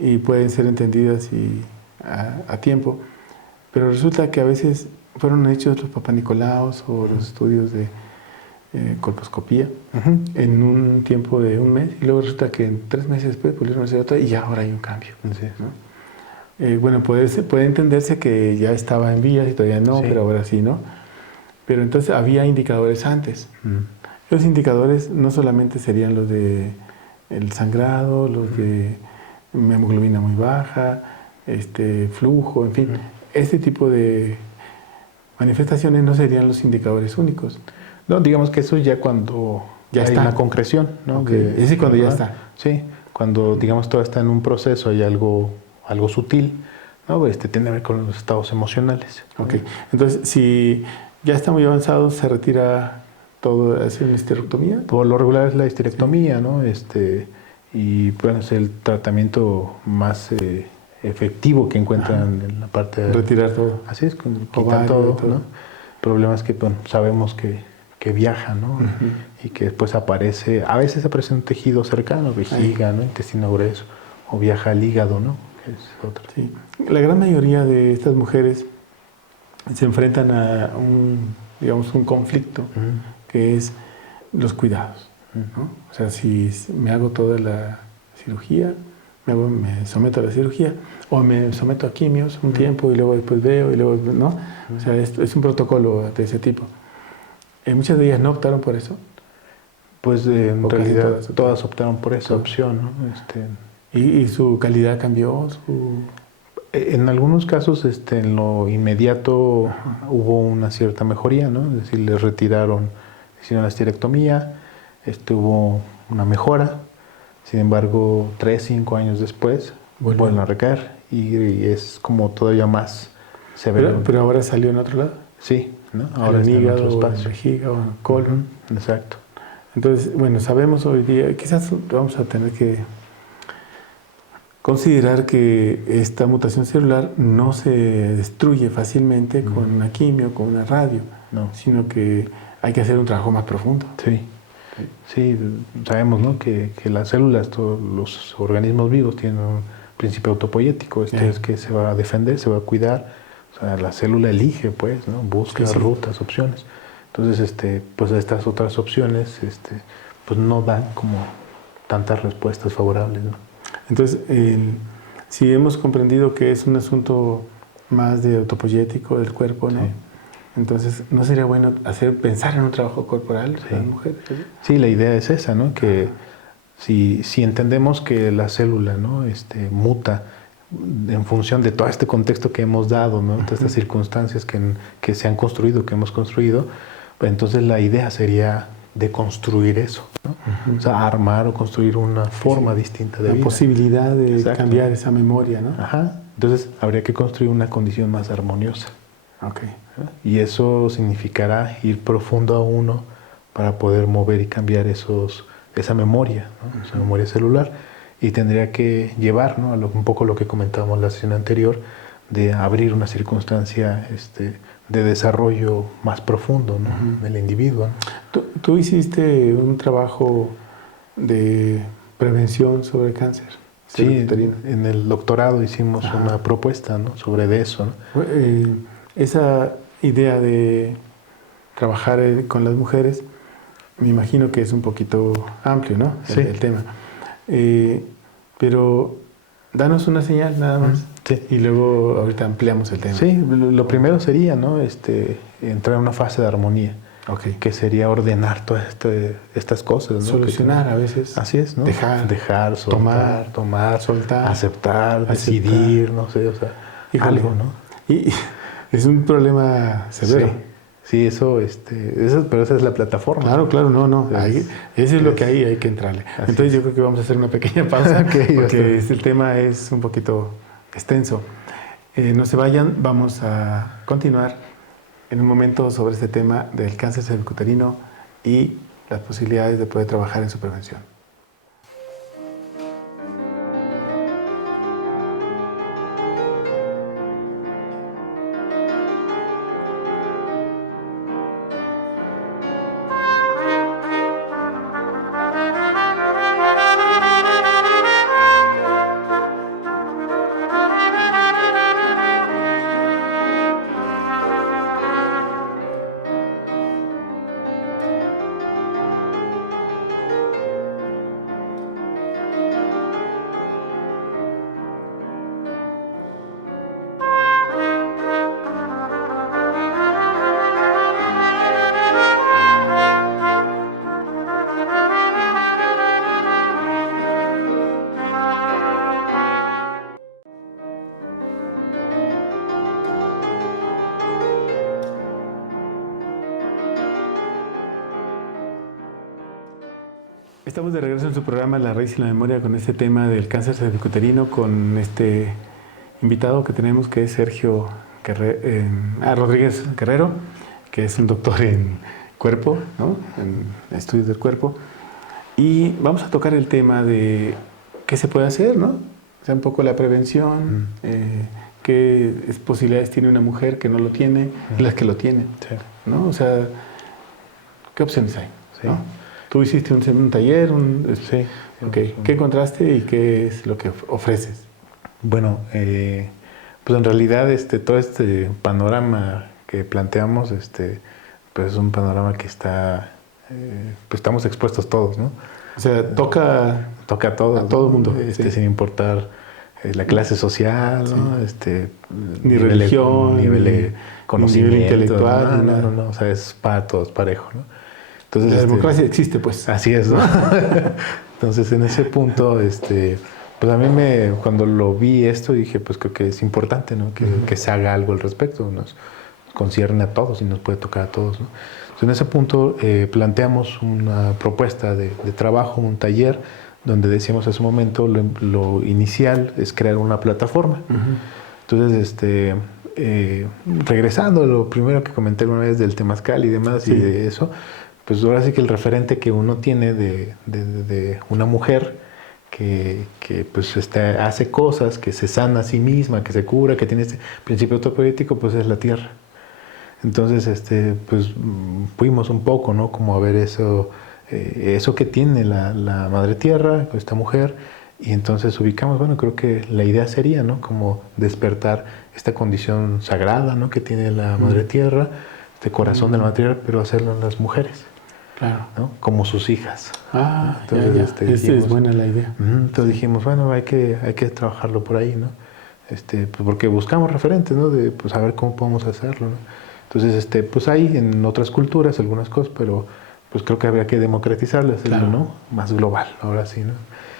y pueden ser entendidas a tiempo, pero resulta que a veces fueron hechos los Papa Nicolaos o los estudios de colposcopía en un tiempo de 1 mes y luego resulta que en 3 meses después volvieron a hacer otra y ya ahora hay un cambio. ¿No? Bueno, puede entenderse que ya estaba en vías y todavía no, pero ahora sí, ¿no? Pero entonces había indicadores antes. Los indicadores no solamente serían los de el sangrado, los de hemoglobina muy baja, flujo, en fin. Este tipo de manifestaciones no serían los indicadores únicos. No, digamos que eso ya cuando ya hay está. una concreción, ¿no? Okay. Ese cuando ya está. Sí, cuando digamos todo está en un proceso, hay algo sutil, ¿no? Tiene que ver con los estados emocionales. Ok, entonces si ya está muy avanzado, se retira todo, ¿hace una histerectomía? Por lo regular es la histerectomía, ¿no? Y bueno, es el tratamiento más efectivo que encuentran en la parte de... Retirar todo. Así es, quitar todo, ¿no? Problemas que bueno, sabemos que viaja, ¿no? Y que después aparece, a veces aparece un tejido cercano, vejiga, ¿no? Intestino grueso, o viaja al hígado, ¿no? Que es otra. Sí. La gran mayoría de estas mujeres se enfrentan a un conflicto, que es los cuidados, ¿no? O sea, si me hago toda la cirugía, me someto a la cirugía, o me someto a quimios un tiempo y luego después veo, y luego, ¿no? O sea, es un protocolo de ese tipo. Muchas de ellas no optaron por eso. Pues en realidad todas todas optaron por esa opción, ¿no? ¿Y su calidad cambió? En algunos casos, en lo inmediato hubo una cierta mejoría, ¿no? Es decir, les retiraron, hicieron la esterectomía, hubo una mejora. Sin embargo, 3, 5 años después vuelven a recaer y es como todavía más severo. Pero ahora salió en otro lado. Sí, ¿no? Ahora en está en hígado, otro o en espacio. vejiga, o en colon. Exacto. Entonces, bueno, sabemos hoy día, quizás vamos a tener que considerar que esta mutación celular no se destruye fácilmente con una quimio, con una radio, sino que hay que hacer un trabajo más profundo. Sí, sabemos, ¿no? que las células, todos los organismos vivos tienen un principio autopoyético, es que se va a defender, se va a cuidar, o sea, la célula elige, pues, ¿no? Busca rutas, opciones. Entonces, pues estas otras opciones, pues no dan como tantas respuestas favorables, ¿no? Entonces, si hemos comprendido que es un asunto más de autopoyético del cuerpo, ¿no? Entonces, ¿no sería bueno pensar en un trabajo corporal de las mujeres? Sí, la idea es esa, ¿no? Que si entendemos que la célula, ¿no? Muta en función de todo este contexto que hemos dado, ¿no? Todas estas circunstancias que se han construido, que hemos construido, pues entonces la idea sería de construir eso, ¿no? O sea, armar o construir una forma distinta de vida. La posibilidad de cambiar esa memoria, ¿no? Entonces, habría que construir una condición más armoniosa. Y eso significará ir profundo a uno para poder mover y cambiar esa memoria, ¿no? Esa memoria celular. Y tendría que llevar, ¿no? Un poco lo que comentábamos en la sesión anterior, de abrir una circunstancia de desarrollo más profundo, ¿no? Del individuo, ¿no? Tú hiciste un trabajo de prevención sobre cáncer. Sí, en el doctorado hicimos una propuesta, ¿no? Sobre eso, ¿no? Esa idea de trabajar con las mujeres, me imagino que es un poquito amplio, ¿no? El tema. Pero danos una señal nada más. Y luego ahorita ampliamos el tema. Sí, lo primero sería, ¿no? Entrar en una fase de armonía. Que sería ordenar todas estas cosas, ¿no? Solucionar a veces. Así es, ¿no? Dejar, tomar, soltar, aceptar, decidir, no sé, o sea, algo, ¿no? Y es un problema severo. Sí, pero esa es la plataforma. Claro, no. Eso es lo que hay que entrarle. Entonces yo creo que vamos a hacer una pequeña pausa porque el tema es un poquito extenso. No se vayan, vamos a continuar en un momento sobre este tema del cáncer cervicuterino y las posibilidades de poder trabajar en su prevención. Estamos de regreso en su programa La Raíz y la Memoria con este tema del cáncer cervicuterino con este invitado que tenemos que es Sergio Rodríguez Guerrero, que es un doctor en cuerpo, ¿no? En estudios del cuerpo. Y vamos a tocar el tema de qué se puede hacer, ¿no? O sea, un poco la prevención, qué posibilidades tiene una mujer que no lo tiene y las que lo tienen, ¿no? O sea, ¿qué opciones hay? ¿No? Tú hiciste un taller, ¿qué encontraste y qué es lo que ofreces? Bueno, pues en realidad todo este panorama que planteamos, pues es un panorama que está pues estamos expuestos todos, ¿no? O sea, toca a todos, a todo ¿no? mundo, sí. Sin importar la clase social, ¿no? Ni religión, nivel de ni conocimiento, nivel intelectual, ni nada. no, o sea, es para todos parejo, ¿no? Entonces, La democracia existe, pues. así es, ¿no? Entonces, en ese punto, pues a mí cuando lo vi esto, dije, pues creo que es importante, ¿no? Que se haga algo al respecto, nos concierne a todos y nos puede tocar a todos, ¿no? Entonces, en ese punto planteamos una propuesta de trabajo, un taller, donde decíamos en su momento, lo inicial es crear una plataforma. Entonces, regresando a lo primero que comenté una vez del temazcal y demás, y de eso, pues ahora sí que el referente que uno tiene de una mujer que pues hace cosas, que se sana a sí misma, que se cura, que tiene este principio autopoético, pues es la tierra. Entonces, pues fuimos un poco, ¿no? Como a ver eso que tiene la madre tierra, esta mujer, y entonces ubicamos, bueno, creo que la idea sería, ¿no? Como despertar esta condición sagrada, ¿no? Que tiene la madre tierra, este corazón de la madre tierra, pero hacerlo en las mujeres. Claro. ¿No? Como sus hijas. Ah, entonces, ya. Esta es buena la idea. Entonces dijimos, bueno, hay que trabajarlo por ahí, ¿no? Pues porque buscamos referentes, ¿no? De pues a ver cómo podemos hacerlo, ¿no? Entonces, pues hay en otras culturas algunas cosas, pero pues creo que habría que democratizarlo, hacerlo, ¿no? Más global, ahora sí, ¿no?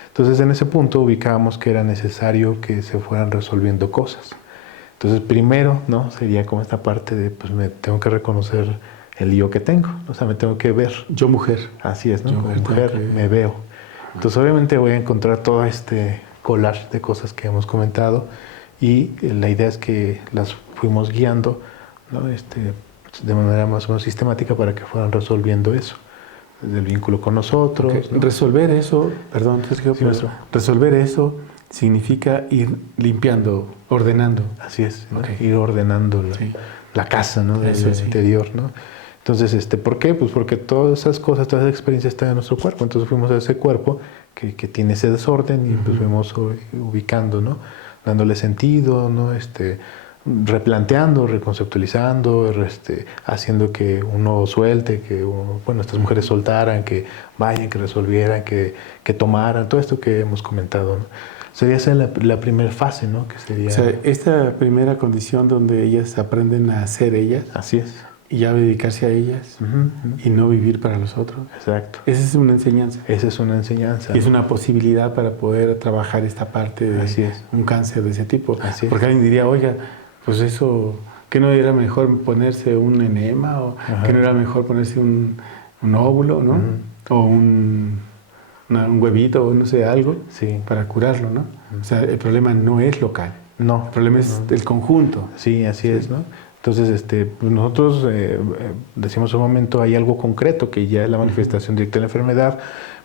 Entonces, en ese punto ubicábamos que era necesario que se fueran resolviendo cosas. Entonces, primero, ¿no? Sería como esta parte de, pues me tengo que reconocer el yo que tengo, o sea, me tengo que ver. Yo mujer. Así es, ¿no? Yo Como mujer me veo. Entonces, obviamente voy a encontrar todo este collage de cosas que hemos comentado y la idea es que las fuimos guiando, ¿no? De manera más o menos sistemática para que fueran resolviendo eso. Desde el vínculo con nosotros. Okay. ¿No? Resolver eso, perdón, Sergio, sí, resolver eso significa ir limpiando, ordenando. Así es, ¿no? Ir ordenando la casa, ¿no? Del interior, ¿no? Entonces, ¿por qué? Pues porque todas esas cosas, todas esas experiencias están en nuestro cuerpo. Entonces fuimos a ese cuerpo que tiene ese desorden y pues fuimos ubicando, ¿no? Dándole sentido, ¿no? Replanteando, reconceptualizando, haciendo que uno suelte, que estas mujeres soltaran, que vayan, que resolvieran, que tomaran, todo esto que hemos comentado, ¿no? Sería esa la primera fase, ¿no? Que sería... O sea, esta primera condición donde ellas aprenden a ser ellas. Así es. Y ya dedicarse a ellas y no vivir para los otros. Exacto. Esa es una enseñanza. Esa es una enseñanza. Y es una posibilidad para poder trabajar esta parte de un cáncer de ese tipo. Así es. Porque alguien diría, oiga, pues eso, ¿que no era mejor ponerse un enema? ¿O que no era mejor ponerse un óvulo, ¿no? O un huevito, o no sé, algo, para curarlo, ¿no? O sea, el problema no es local. No. El problema es el conjunto. Sí, así es, ¿no? Entonces, pues nosotros decimos un momento, hay algo concreto que ya es la manifestación directa de la enfermedad,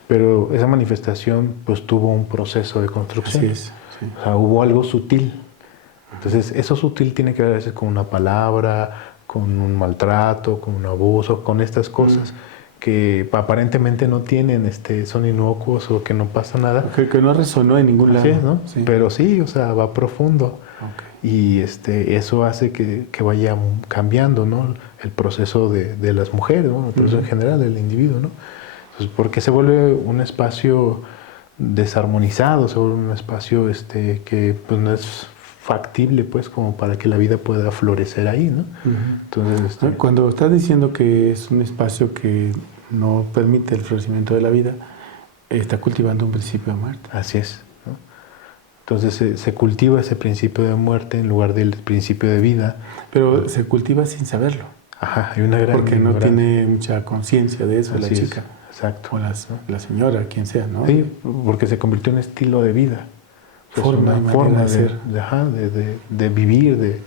pero esa manifestación pues tuvo un proceso de construcción. Así es. Sí. O sea, hubo algo sutil. Entonces, eso sutil tiene que ver a veces con una palabra, con un maltrato, con un abuso, con estas cosas que aparentemente no tienen, son inocuos o que no pasa nada. Que no resonó en ningún lado. Así es, ¿no? Sí. Pero sí, o sea, va profundo. Okay. Y eso hace que vaya cambiando, ¿no? El proceso de las mujeres, ¿no? El proceso en general del individuo, ¿no? Entonces, porque se vuelve un espacio desarmonizado, se vuelve un espacio que pues, no es factible, pues, como para que la vida pueda florecer ahí, ¿no? Entonces, cuando estás diciendo que es un espacio que no permite el florecimiento de la vida, está cultivando un principio de muerte. Así es. Entonces se cultiva ese principio de muerte en lugar del principio de vida. Pero se cultiva sin saberlo. Ajá, hay una gran porque no tiene mucha conciencia de eso la chica. Exacto. O la señora, quien sea, ¿no? Sí, porque se convirtió en estilo de vida. Forma de ser. De vivir, de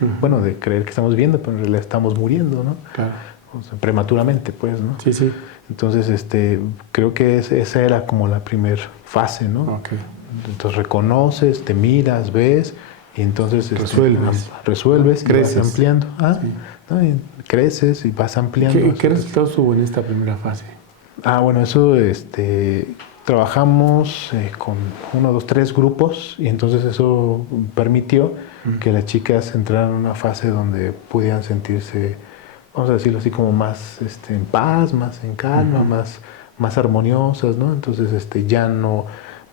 creer que estamos viviendo, pero en realidad estamos muriendo, ¿no? Claro. O sea, prematuramente, pues, ¿no? Sí, sí. Entonces, creo que esa era como la primera fase, ¿no? Okay. Entonces reconoces, te miras, ves y entonces resuelves creces. Y vas ampliando. Sí. ¿No? Y creces y vas ampliando. ¿Qué resultados hubo en esta primera fase? Bueno, eso trabajamos con 1, 2, 3 grupos y entonces eso permitió que las chicas entraran en una fase donde pudieran sentirse vamos a decirlo así, como más en paz, más en calma, más armoniosas, ¿no? Entonces ya no,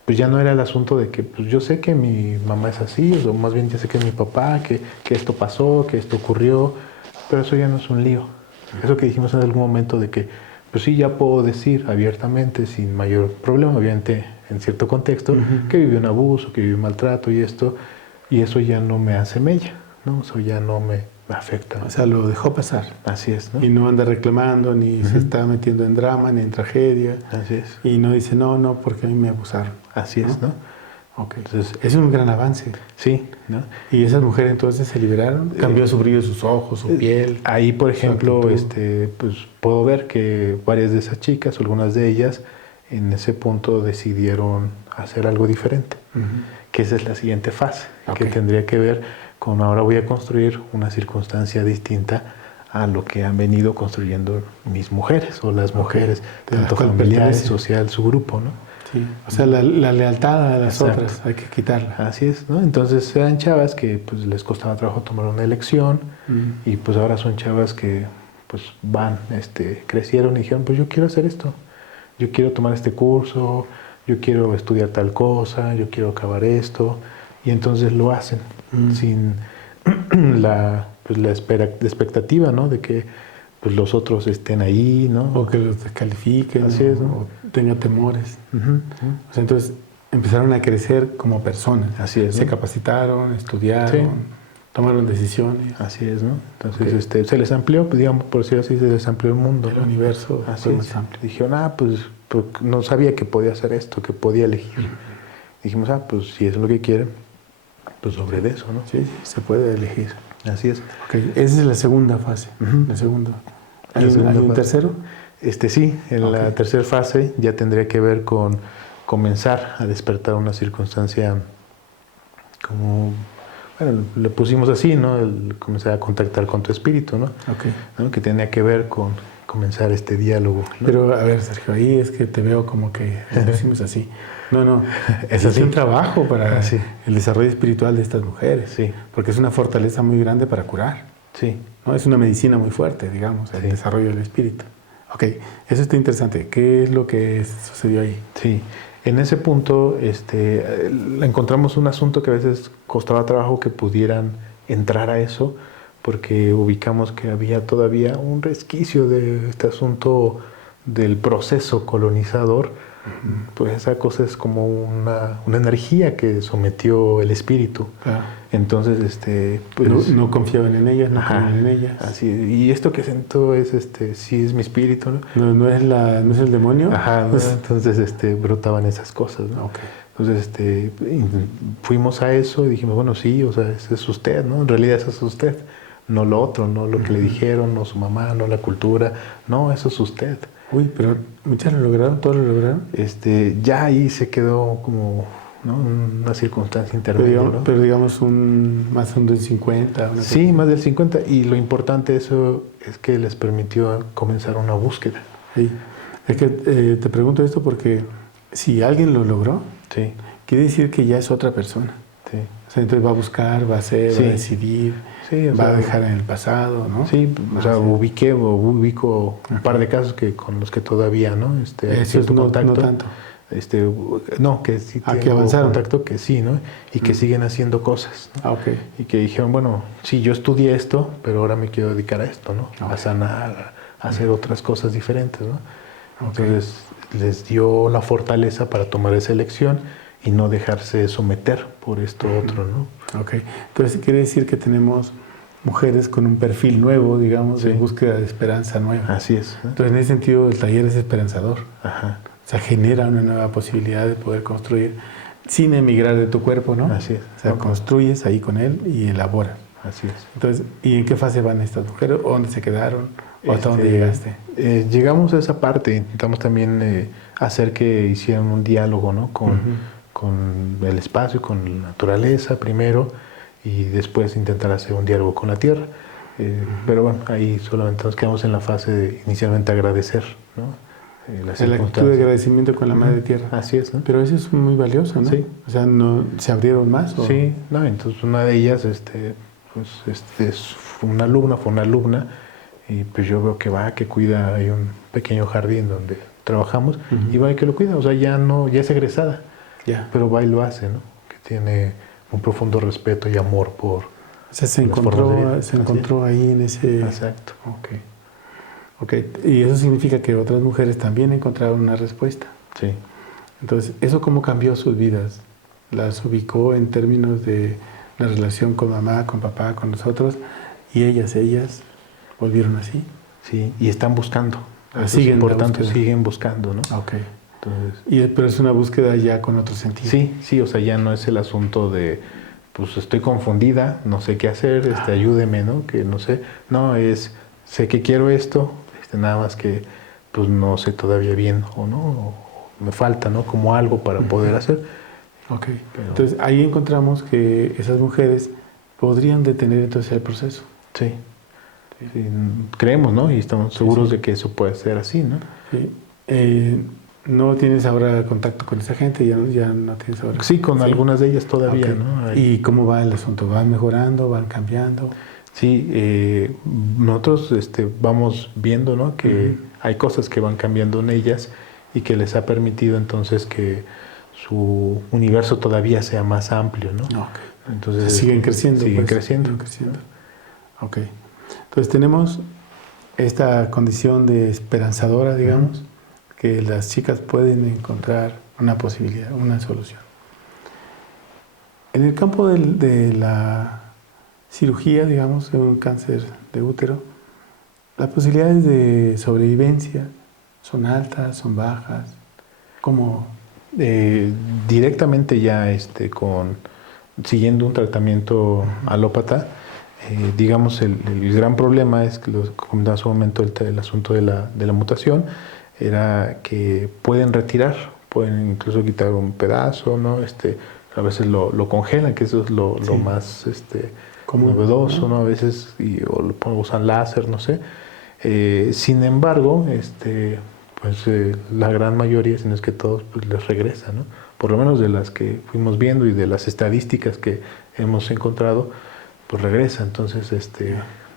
pues ya no era el asunto de que pues yo sé que mi mamá es así, o más bien ya sé que es mi papá, que esto pasó, que esto ocurrió, pero eso ya no es un lío. Eso que dijimos en algún momento de que, pues sí, ya puedo decir abiertamente, sin mayor problema, obviamente en cierto contexto, que viví un abuso, que viví un maltrato y esto, y eso ya no me hace mella, ¿no? Eso ya no me afecta. O sea, lo dejó pasar. Así es, ¿no? Y no anda reclamando, ni se está metiendo en drama, ni en tragedia. Así es. Y no dice, no, porque a mí me abusaron. Así es, ¿no? Ok. Entonces, es un gran avance. Sí, ¿no? Y esas mujeres entonces se liberaron, cambió su brillo de sus ojos, su piel. Ahí, por ejemplo, pues puedo ver que varias de esas chicas, o algunas de ellas, en ese punto decidieron hacer algo diferente. Que esa es la siguiente fase, que tendría que ver con ahora voy a construir una circunstancia distinta a lo que han venido construyendo mis mujeres o las mujeres, tanto familiares, social, su grupo, ¿no? Sí. O sea, la lealtad a las otras hay que quitarla. Así es, ¿no? Entonces eran chavas que pues les costaba trabajo tomar una elección y pues ahora son chavas que pues van, crecieron y dijeron, pues yo quiero hacer esto, yo quiero tomar este curso, yo quiero estudiar tal cosa, yo quiero acabar esto, y entonces lo hacen sin la expectativa, ¿no? De que pues los otros estén ahí, ¿no? O que los descalifiquen. Así es, ¿no? O tenga temores. O sea, entonces empezaron a crecer como personas. Así es, ¿no? Se capacitaron, estudiaron, tomaron decisiones. Así es, ¿no? Entonces se les amplió, pues, digamos, por decirlo así, se les amplió el mundo. El universo así es. Amplio. Dijeron, pues no sabía que podía hacer esto, que podía elegir. Dijimos, pues si es lo que quieren, pues sobre de eso, ¿no? Sí, se puede elegir. Así es. Okay. Esa es la segunda fase. La segunda. ¿Hay un tercero? Sí, en la tercera fase ya tendría que ver con comenzar a despertar una circunstancia como, bueno, le pusimos así, ¿no? El comenzar a contactar con tu espíritu, ¿no? ¿No? Que tenía que ver con comenzar este diálogo, ¿no? Pero a ver, Sergio, ahí es que te veo como que lo decimos así. No, es un trabajo para el desarrollo espiritual de estas mujeres. Sí. Porque es una fortaleza muy grande para curar. Sí. ¿No? Es una medicina muy fuerte, digamos, el desarrollo del espíritu. Ok, eso está interesante. ¿Qué es lo que sucedió ahí? Sí, en ese punto encontramos un asunto que a veces costaba trabajo que pudieran entrar a eso, porque ubicamos que había todavía un resquicio de este asunto del proceso colonizador. Pues esa cosa es como una energía que sometió el espíritu. Entonces, pues, no confiaban en ellas, no creían en ellas. Así, y esto que siento es, sí es mi espíritu, ¿no? No es el demonio. ¿no? Entonces, brotaban esas cosas, ¿no? Entonces, fuimos a eso y dijimos, bueno, sí, o sea, ese es usted, ¿no? En realidad eso es usted, no lo otro, no lo que le dijeron, no su mamá, no la cultura, no, eso es usted. Uy, pero muchas lo lograron, todos lo lograron. Ya ahí se quedó como, ¿no? Una circunstancia intermedia, ¿no? Pero digamos más del 50. Sí, más del 50. Y lo importante de eso es que les permitió comenzar una búsqueda. Sí. Es que te pregunto esto porque si alguien lo logró, quiere decir que ya es otra persona. Sí. O sea, entonces va a buscar, va a hacer, va a decidir, va a dejar en el pasado, ¿no? Sí, o sea, ubico un par de casos con los que todavía, ¿no? Eso no tanto. No, que sí tienen contacto, que sí, ¿no? Y que siguen haciendo cosas, ¿no? Y que dijeron, bueno, sí, yo estudié esto, pero ahora me quiero dedicar a esto, ¿no? A sanar, a hacer otras cosas diferentes, ¿no? Entonces les dio la fortaleza para tomar esa elección y no dejarse someter por esto otro, ¿no? Entonces quiere decir que tenemos mujeres con un perfil nuevo, digamos, en búsqueda de esperanza nueva. Así es. Entonces en ese sentido el taller es esperanzador. O sea, genera una nueva posibilidad de poder construir sin emigrar de tu cuerpo, ¿no? Así es. O sea, construyes ahí con él y elaboras. Así es. Entonces, ¿y en qué fase van estas mujeres? ¿O dónde se quedaron? ¿O hasta dónde llegaste? Llegamos a esa parte. Intentamos también hacer que hicieran un diálogo, ¿no? Con el espacio, con la naturaleza primero, y después intentar hacer un diálogo con la tierra. Pero bueno, ahí solamente nos quedamos en la fase de inicialmente agradecer, ¿no? La actitud de agradecimiento con la Madre Tierra. Así es, ¿no? Pero eso es muy valioso, ¿no? Sí. O sea, ¿se abrieron más? ¿O? Sí, no, entonces una de ellas fue una alumna, Y pues yo veo que va, que cuida, hay un pequeño jardín donde trabajamos, y va y que lo cuida, o sea, ya es egresada, pero va y lo hace, ¿no? Que tiene un profundo respeto y amor por O sea, se las formas de vida. encontró ahí en ese... Exacto. Ok. Y eso significa que otras mujeres también encontraron una respuesta. Sí. Entonces, ¿eso cómo cambió sus vidas? ¿Las ubicó en términos de la relación con mamá, con papá, con nosotros? Y ellas volvieron así. Sí, y están buscando. Eso Siguen es importante, la búsqueda. siguen buscando, ¿no? Ok. Entonces, Pero es una búsqueda ya con otro sentido. sí, o sea, ya no es el asunto de, pues estoy confundida, no sé qué hacer, ayúdeme, ¿no? Que no sé. No, sé que quiero esto, nada más que, pues no sé todavía bien, o no, o me falta, ¿no? Como algo para poder hacer. Ok. Entonces, ahí encontramos que esas mujeres podrían detener entonces el proceso. Sí. Creemos, ¿no? Y estamos seguros de que eso puede ser así, ¿no? Sí. ¿No tienes ahora contacto con esa gente? ¿Ya no tienes ahora? Sí, con algunas de ellas todavía, ¿no? ¿Y cómo va el asunto? ¿Van mejorando? ¿Van cambiando? Sí, nosotros vamos viendo, ¿no? Que hay cosas que van cambiando en ellas y que les ha permitido entonces que su universo todavía sea más amplio, ¿no? Entonces siguen creciendo. Siguen creciendo. Ok. Entonces tenemos esta condición de esperanzadora, digamos, que las chicas pueden encontrar una posibilidad, una solución. En el campo de la cirugía, digamos, de un cáncer de útero, las posibilidades de sobrevivencia son altas, son bajas. ¿Cómo? Directamente ya siguiendo un tratamiento alópata, digamos, el gran problema es que, lo comentaba hace un momento, el asunto de la mutación, era que pueden retirar, pueden incluso quitar un pedazo, ¿no? A veces lo congelan, que eso es lo más novedoso, ¿no? A veces, o usan láser, no sé. Sin embargo, pues la gran mayoría, si no es que todos, pues les regresa, ¿no? Por lo menos de las que fuimos viendo y de las estadísticas que hemos encontrado, pues regresa. Entonces,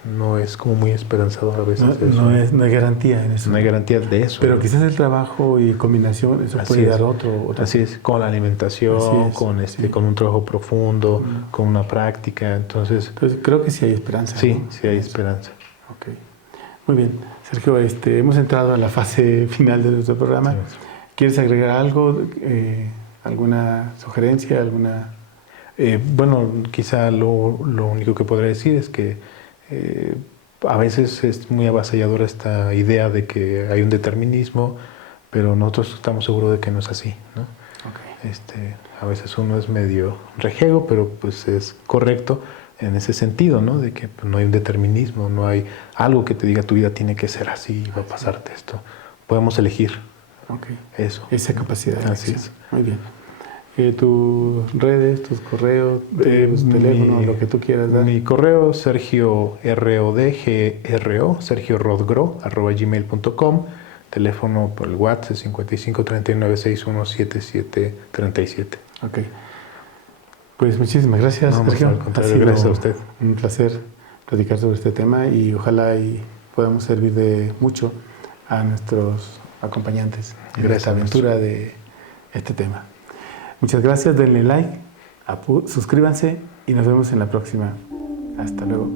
no es como muy esperanzador a veces eso. No hay garantía en eso. No hay garantía de eso. Pero quizás el trabajo y combinación, eso puede dar otro. Así es, con la alimentación, con un trabajo profundo, con una práctica. Entonces, creo que sí hay esperanza. Sí, ¿no? sí hay esperanza. Ok. Muy bien. Sergio, hemos entrado a la fase final de nuestro programa. Sí. ¿Quieres agregar algo? ¿Alguna sugerencia? Bueno, quizá lo único que podría decir es que a veces es muy avasalladora esta idea de que hay un determinismo, pero nosotros estamos seguros de que no es así, ¿no? Okay. A veces uno es medio rejego, pero pues es correcto en ese sentido, ¿no? De que pues, no hay un determinismo, no hay algo que te diga tu vida tiene que ser así, va a pasarte esto. Podemos elegir eso. Esa capacidad de elección. Así es. Muy bien. tus redes, tus correos, tus teléfonos, lo que tú quieras dar. Mi correo Sergio Rodgro @gmail.com. Teléfono por el WhatsApp 55 39 61 77 37. Ok. Pues muchísimas gracias, Sergio. Al contrario, gracias a usted. Un placer platicar sobre este tema y ojalá podamos servir de mucho a nuestros acompañantes en esta aventura de este tema. Muchas gracias, denle like, suscríbanse y nos vemos en la próxima. Hasta luego.